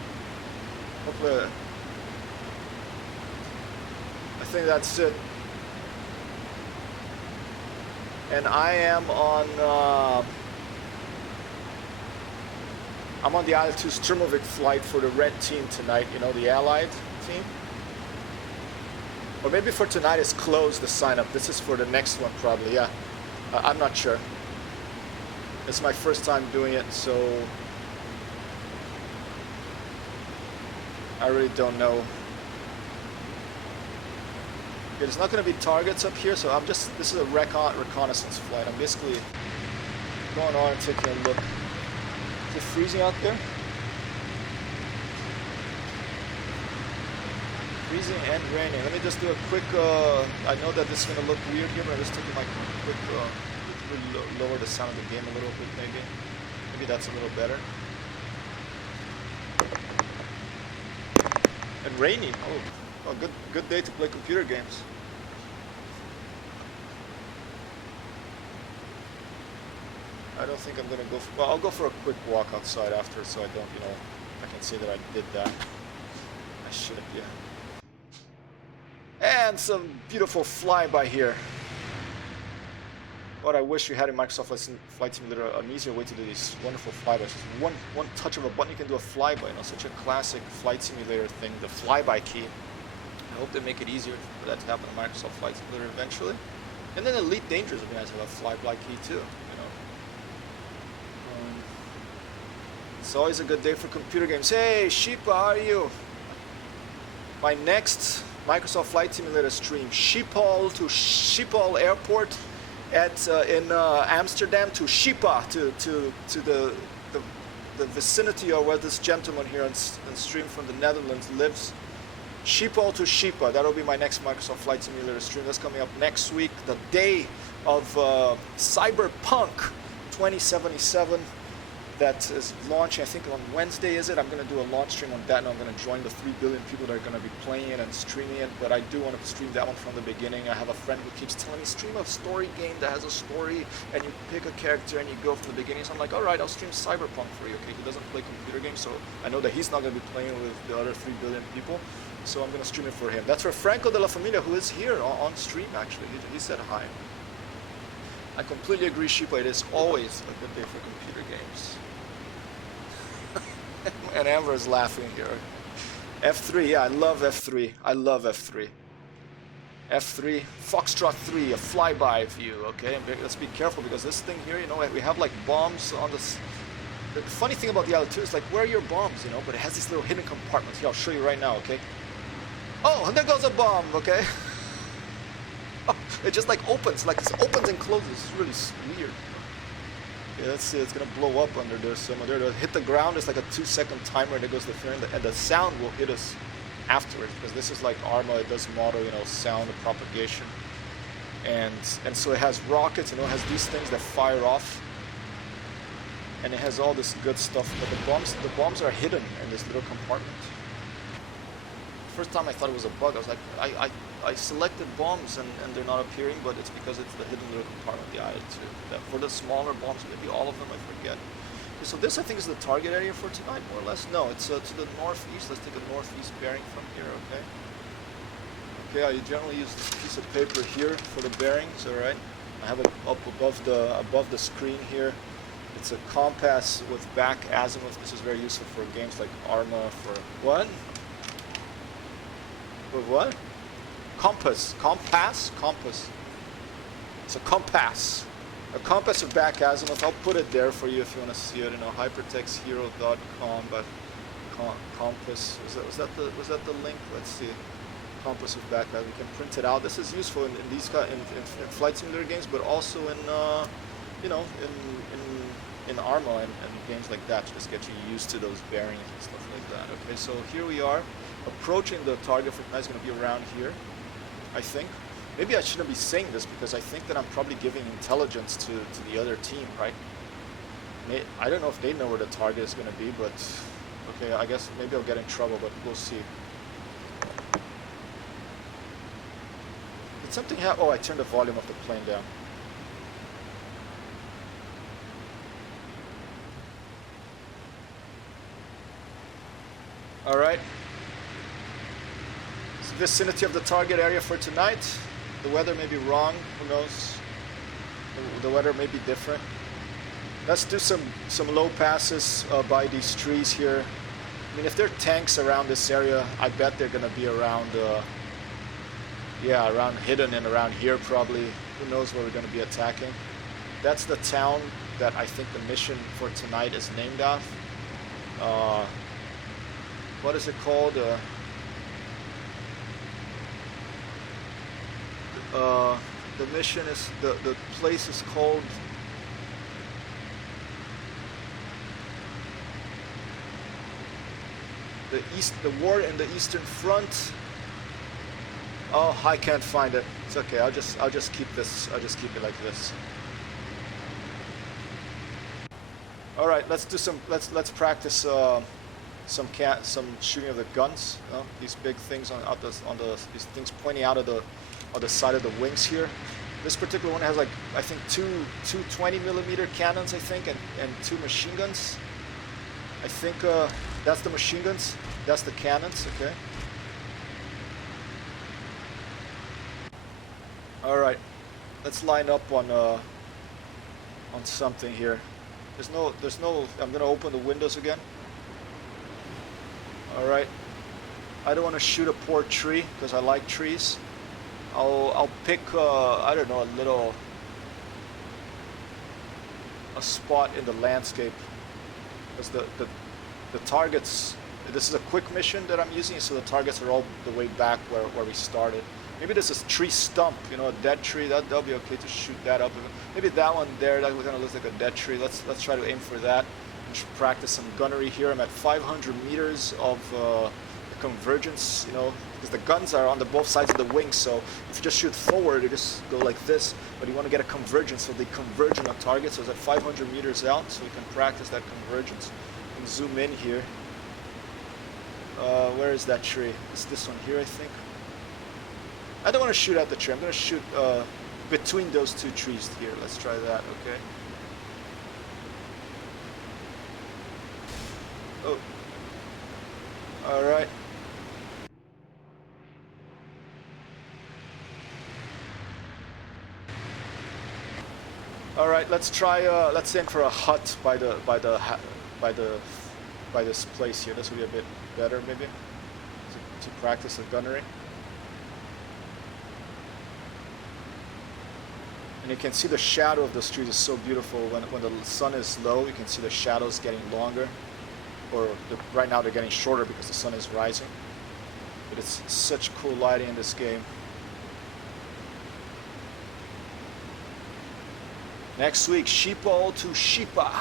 Hopefully, I think that's it. And I am on. I'm on the IL-2 Sturmovik flight for the red team tonight. You know, the Allied team. Or maybe for tonight it's closed, the sign-up. This is for the next one probably, yeah. I'm not sure. It's my first time doing it, so I really don't know. There's not going to be targets up here, so this is a reconnaissance flight. I'm basically going on and taking a look. Is it freezing out there? Freezing and raining. Let me just do a quick, I know that this is going to look weird here, but I'm just taking my quick, lower the sound of the game a little bit maybe. Maybe that's a little better. And raining. Oh, good day to play computer games. I don't think I'm going to go for, well, I'll go for a quick walk outside after so I don't, you know, I can say that I did that. I should have, yeah. And some beautiful flyby here. What I wish you had in Microsoft Flight Simulator, an easier way to do these wonderful flybys. Just one touch of a button, you can do a flyby. You know, such a classic Flight Simulator thing, the flyby key. I hope they make it easier for that to happen in Microsoft Flight Simulator eventually. And then Elite Dangerous would be nice to have a flyby key too. You know, it's always a good day for computer games. Hey, Sheepa, how are you? My next Microsoft Flight Simulator stream, Schiphol to Schiphol Airport in Amsterdam to Schipa to the vicinity of where this gentleman here on stream from the Netherlands lives. Schiphol to Schipa. That'll be my next Microsoft Flight Simulator stream. That's coming up next week, the day of Cyberpunk 2077. That is launching, I think on Wednesday, is it? I'm going to do a launch stream on that, and I'm going to join the 3 billion people that are going to be playing it and streaming it, but I do want to stream that one from the beginning. I have a friend who keeps telling me, stream a story game that has a story, and you pick a character and you go from the beginning, so I'm like, alright, I'll stream Cyberpunk for you, okay? He doesn't play computer games, so I know that he's not going to be playing with the other 3 billion people, so I'm going to stream it for him. That's for Franco de la Familia, who is here on stream, actually. He said hi. I completely agree, Shipa, it is always a good day for computer games. And Amber is laughing here. F3, yeah, I love F3. I love F3. F3, Foxtrot 3, a flyby view, okay? And let's be careful because this thing here, you know, we have like bombs on this. The funny thing about the IL-2 is like, where are your bombs, you know? But it has these little hidden compartments. Here, I'll show you right now, okay? Oh, and there goes a bomb, okay? It just like opens, like it opens and closes. It's really weird. Yeah, let's see, it's gonna blow up under there somewhere. There, hit the ground. It's like a 2-second timer, and there goes the fairing, and the sound will hit us afterwards because this is like Arma. It does model, you know, sound propagation, and so it has rockets. You know, it has these things that fire off, and it has all this good stuff. But the bombs are hidden in this little compartment. First time I thought it was a bug. I was like, I selected bombs and they're not appearing, but it's because it's the hidden little compartment, the IL-2. That for the smaller bombs, maybe all of them, I forget. Okay, so this I think is the target area for tonight, more or less. No, it's to the northeast. Let's take a northeast bearing from here, okay? Okay, I generally use this piece of paper here for the bearings, all right? I have it up above the screen here. It's a compass with back azimuth. This is very useful for games like Arma. For what? For what? Compass. Compass. It's a compass. A compass of back azimuth. I'll put it there for you if you want to see it. You know, hypertexthero.com. But compass. Was that the link? Let's see. Compass of back azimuth. We can print it out. This is useful in these in flight simulator games, but also in you know, in Arma and games like that, to just get you used to those bearings and stuff like that. Okay, so here we are. Approaching the target for tonight is going to be around here, I think. Maybe I shouldn't be saying this because I think that I'm probably giving intelligence to the other team, right? I don't know if they know where the target is going to be, but okay, I guess maybe I'll get in trouble, but we'll see. Did something happen? Oh, I turned the volume of the plane down. All right. Vicinity of the target area for tonight. The weather may be wrong, who knows? The weather may be different. Let's do some low passes by these trees here. I mean, if there are tanks around this area, I bet they're gonna be around, yeah, around hidden and around here probably. Who knows where we're gonna be attacking. That's the town that I think the mission for tonight is named after. What is it called? The mission is, the place is called the war in the Eastern Front. Oh, I can't find it. It's okay. I'll just keep this. I'll just keep it like this. All right, let's do some. Let's practice some shooting of the guns. These big things on these things pointing out of the side of the wings here. This particular one has like, I think two 20mm cannons, I think, and 2 machine guns. I think that's the machine guns. That's the cannons. Okay. All right, let's line up on something here. There's no. I'm gonna open the windows again. All right. I don't want to shoot a poor tree because I like trees. I'll pick I don't know, a spot in the landscape because the targets. This is a quick mission that I'm using, so the targets are all the way back where we started. Maybe this is tree stump, you know, a dead tree. That'll be okay to shoot that up. Maybe that one there, that kind of looks like a dead tree. Let's try to aim for that. We should practice some gunnery here. I'm at 500 meters of convergence, you know, because the guns are on both sides of the wing. So if you just shoot forward, you just go like this. But you want to get a convergence, so they converge on a target. So it's at 500 meters out, so we can practice that convergence. And zoom in here. Where is that tree? It's this one here, I think. I don't want to shoot at the tree. I'm going to shoot between those 2 trees here. Let's try that, okay? Oh. All right. All right, let's try. Let's aim for a hut by this place here. This will be a bit better, maybe, to practice the gunnery. And you can see the shadow of those trees is so beautiful. When the sun is low, you can see the shadows getting longer. Or right now they're getting shorter because the sun is rising. But it's such cool lighting in this game. Next week, Schiphol to Schipa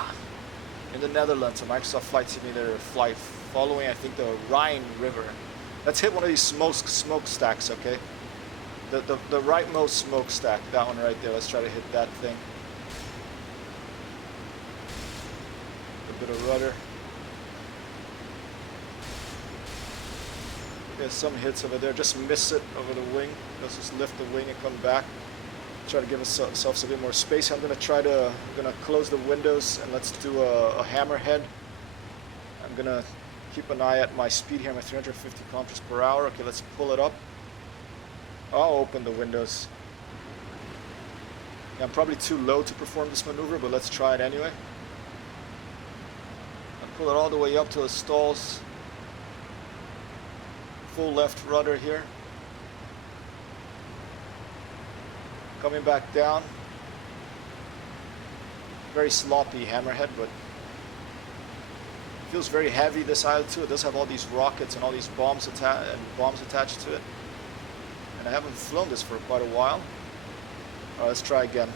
in the Netherlands, a Microsoft Flight Simulator flight following, I think, the Rhine River. Let's hit one of these smokestacks, okay? The rightmost smokestack, that one right there. Let's try to hit that thing. A bit of rudder. There's some hits over there. Just miss it over the wing. Let's just lift the wing and come back. Try to give ourselves a bit more space. I'm gonna close the windows and let's do a hammerhead. I'm gonna keep an eye at my speed here. I'm at 350 kilometers per hour. Okay, let's pull it up. I'll open the windows. Yeah, I'm probably too low to perform this maneuver, but let's try it anyway. I'll pull it all the way up to the stalls. Full left rudder here. Coming back down. Very sloppy hammerhead, but it feels very heavy, this IL-2. It does have all these rockets and all these bombs attached to it. And I haven't flown this for quite a while. Alright, let's try again.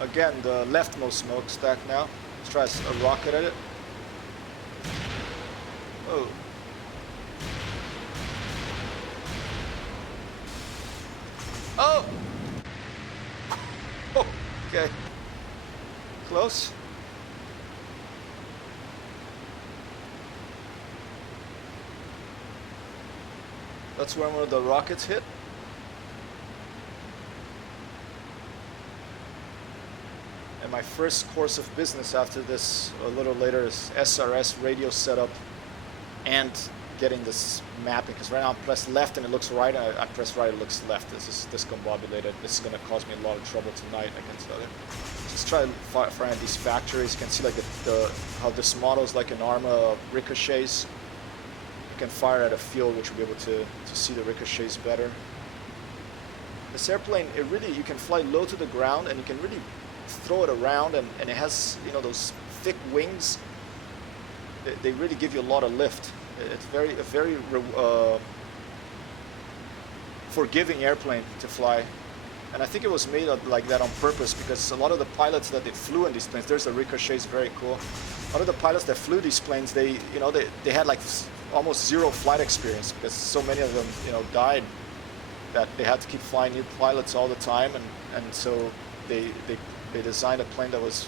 Again, the leftmost smokestack now. Let's try a rocket at it. Oh. Oh! Oh, okay. Close. That's where one of the rockets hit. And my first course of business after this, a little later, is SRS radio setup and getting this mapping, because right now I press left and it looks right, and I press right, it looks left. This is discombobulated. This is going to cause me a lot of trouble tonight against other. Just try to find these factories. You can see like how this model is like an Arma ricochets. You can fire at a field, which will be able to see the ricochets better. This airplane, you can fly low to the ground and you can really throw it around, and it has, you know, those thick wings. They really give you a lot of lift. It's a very forgiving airplane to fly, and I think it was made like that on purpose, because a lot of the pilots that flew in these planes, there's the ricochets, very cool. A lot of the pilots that flew these planes, they had like almost zero flight experience, because so many of them, you know, died, that they had to keep flying new pilots all the time, and so they designed a plane that was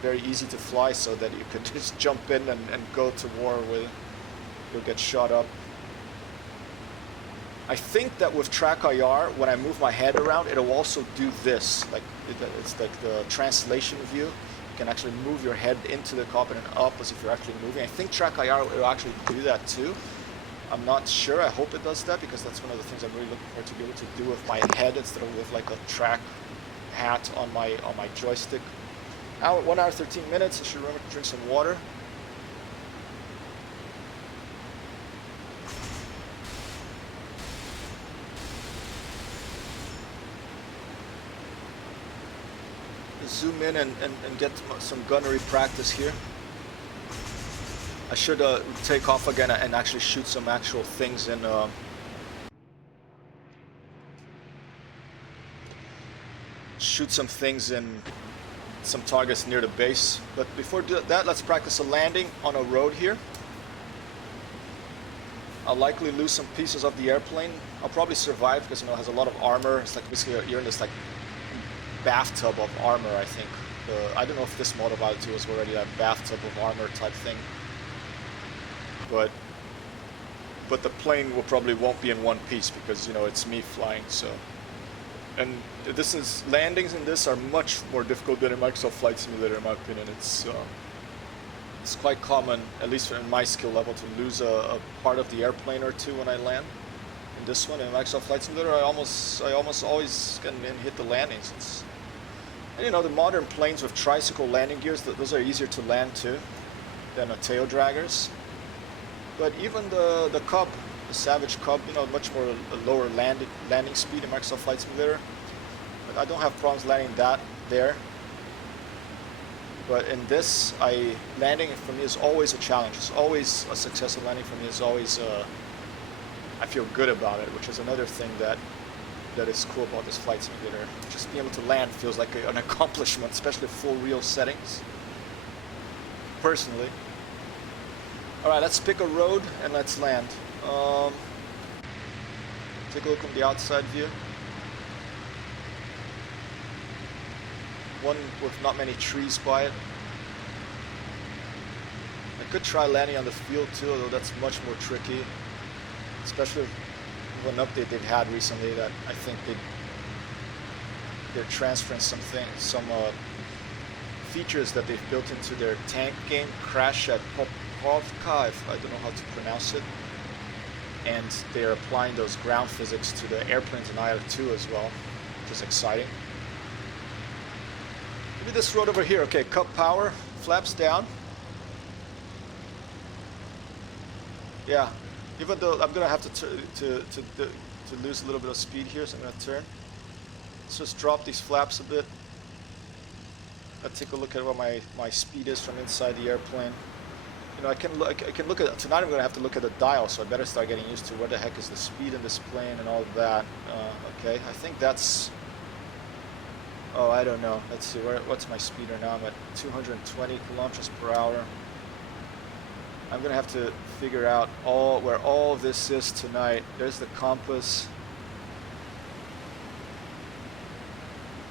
very easy to fly, so that you could just jump in and go to war with. You'll get shot up. I think that with track IR, when I move my head around, it'll also do this. Like it's like the translation view. You can actually move your head into the cockpit and up as if you're actually moving. I think track IR will actually do that too. I'm not sure. I hope it does that, because that's one of the things I'm really looking forward to be able to do with my head instead of with like a track hat on my joystick. Now at 1 hour 13 minutes, I should remember to drink some water. Zoom in and get some gunnery practice here. I should take off again and actually shoot some actual things in some targets near the base. But before that, let's practice a landing on a road here. I'll likely lose some pieces of the airplane. I'll probably survive because, you know, it has a lot of armor. It's like basically you're in this like bathtub of armor, I think. I don't know if this model of IL-2 is already a bathtub of armor type thing. But the plane won't be in one piece, because, you know, it's me flying, so. And landings in this are much more difficult than in Microsoft Flight Simulator, in my opinion. It's quite common, at least in my skill level, to lose a part of the airplane or two when I land. In this one, in Microsoft Flight Simulator, I almost always can hit the landings. And, you know, the modern planes with tricycle landing gears, those are easier to land too than a tail draggers. But even the Cub, the Savage Cub, you know, much more lower landing speed in Microsoft Flight Simulator. But I don't have problems landing that there. But in this, landing for me is always a challenge. It's always a successful landing for me. Is always I feel good about it, which is another thing that that is cool about this flight simulator. Just being able to land feels like an accomplishment, especially full real settings. Personally. Alright, let's pick a road and let's land. Take a look from the outside view. One with not many trees by it. I could try landing on the field too, although that's much more tricky. Especially with an update they've had recently that I think they're transferring some features that they've built into their tank game, Crash at Popovka, if I don't know how to pronounce it. And they're applying those ground physics to the airplanes in IL-2 as well, which is exciting. Maybe this road over here. Okay, cup power, flaps down. Yeah, even though I'm gonna have to lose a little bit of speed here, so I'm gonna turn. Let's just drop these flaps a bit. I'll take a look at what my speed is from inside the airplane. You know, I can look at tonight. I'm gonna have to look at the dial, so I better start getting used to what the heck is the speed in this plane and all of that. Okay, I think that's. Oh, I don't know. Let's see. What's my speed right now? I'm at 220 kilometers per hour. I'm gonna have to figure out where all this is tonight. There's the compass.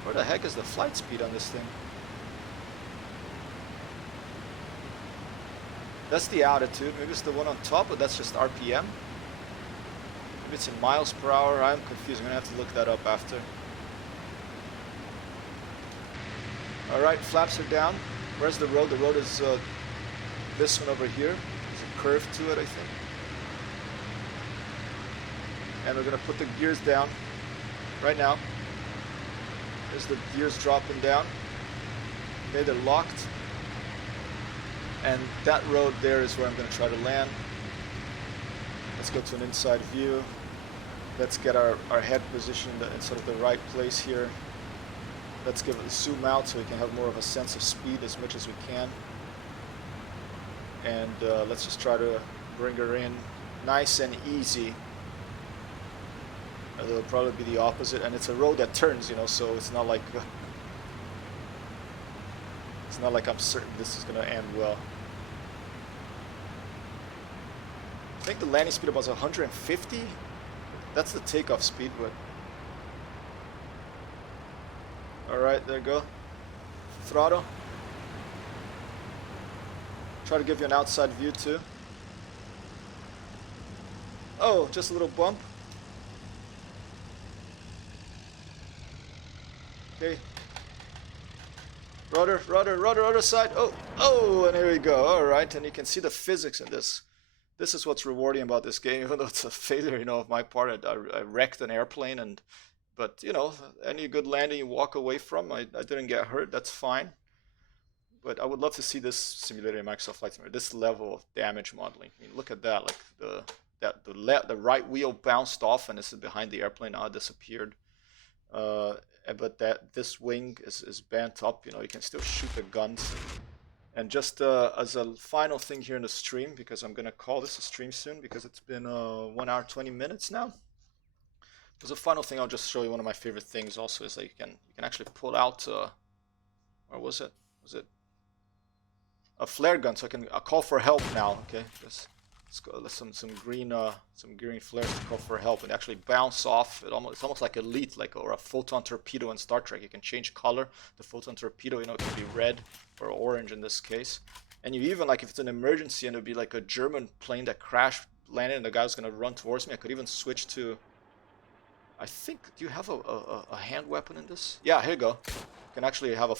Where the heck is the flight speed on this thing? That's the altitude. Maybe it's the one on top, but that's just RPM. Maybe it's in miles per hour. I'm confused. I'm gonna have to look that up after. Alright, flaps are down. Where's the road? The road is this one over here. There's a curve to it, I think. And we're gonna put the gears down right now. There's the gears dropping down. Okay, they're locked. And that road there is where I'm going to try to land. Let's go to an inside view. Let's get our head positioned in sort of the right place here. Let's give it a zoom out so we can have more of a sense of speed as much as we can. And let's just try to bring her in nice and easy. It'll probably be the opposite, and it's a road that turns, you know, so it's not like I'm certain this is going to end well. I think the landing speed was 150. That's the takeoff speed, but all right, there you go. Throttle. Try to give you an outside view too. Oh, just a little bump. Okay. Rudder side. Oh, and here we go. All right, and you can see the physics in this. This is what's rewarding about this game, even though it's a failure, you know, of my part. I wrecked an airplane, but you know, any good landing you walk away from, I didn't get hurt. That's fine. But I would love to see this simulator in Microsoft Flight Simulator. This level of damage modeling. I mean, look at that. Like the right wheel bounced off, and this is behind the airplane. Now it disappeared. But this wing is bent up. You know, you can still shoot the guns. And just as a final thing here in the stream, because I'm gonna call this a stream soon, because it's been 1 hour 20 minutes now. As a final thing, I'll just show you one of my favorite things. Also, is that you can actually pull out. Or was it a flare gun? So I can call for help now. Okay, just. Let's go. Some green flares to call for help, and actually bounce off. It's almost like Elite, or a photon torpedo in Star Trek. You can change color. The photon torpedo, you know, it can be red or orange in this case. And you even, like, if it's an emergency and it'd be like a German plane that crashed, landed, and the guy was gonna run towards me, I could even switch to. I think. Do you have a hand weapon in this? Yeah, here you go. You can actually have a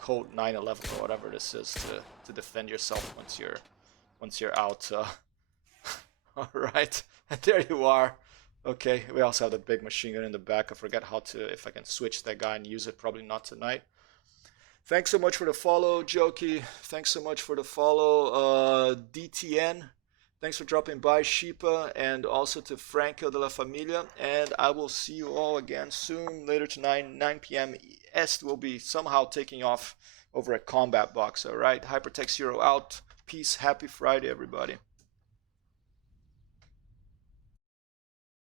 code 911 or whatever this is to defend yourself once you're out. All right, and there you are. Okay, we also have the big machine gun in the back. I forget if I can switch that guy and use it. Probably not tonight. Thanks so much for the follow, Jokey. Thanks so much for the follow, DTN. Thanks for dropping by, Sheepa, and also to Franco de la Familia. And I will see you all again soon, later tonight, 9 p.m. Est. Will be somehow taking off over a combat box. All right, Hypertext Zero out. Peace. Happy Friday, everybody.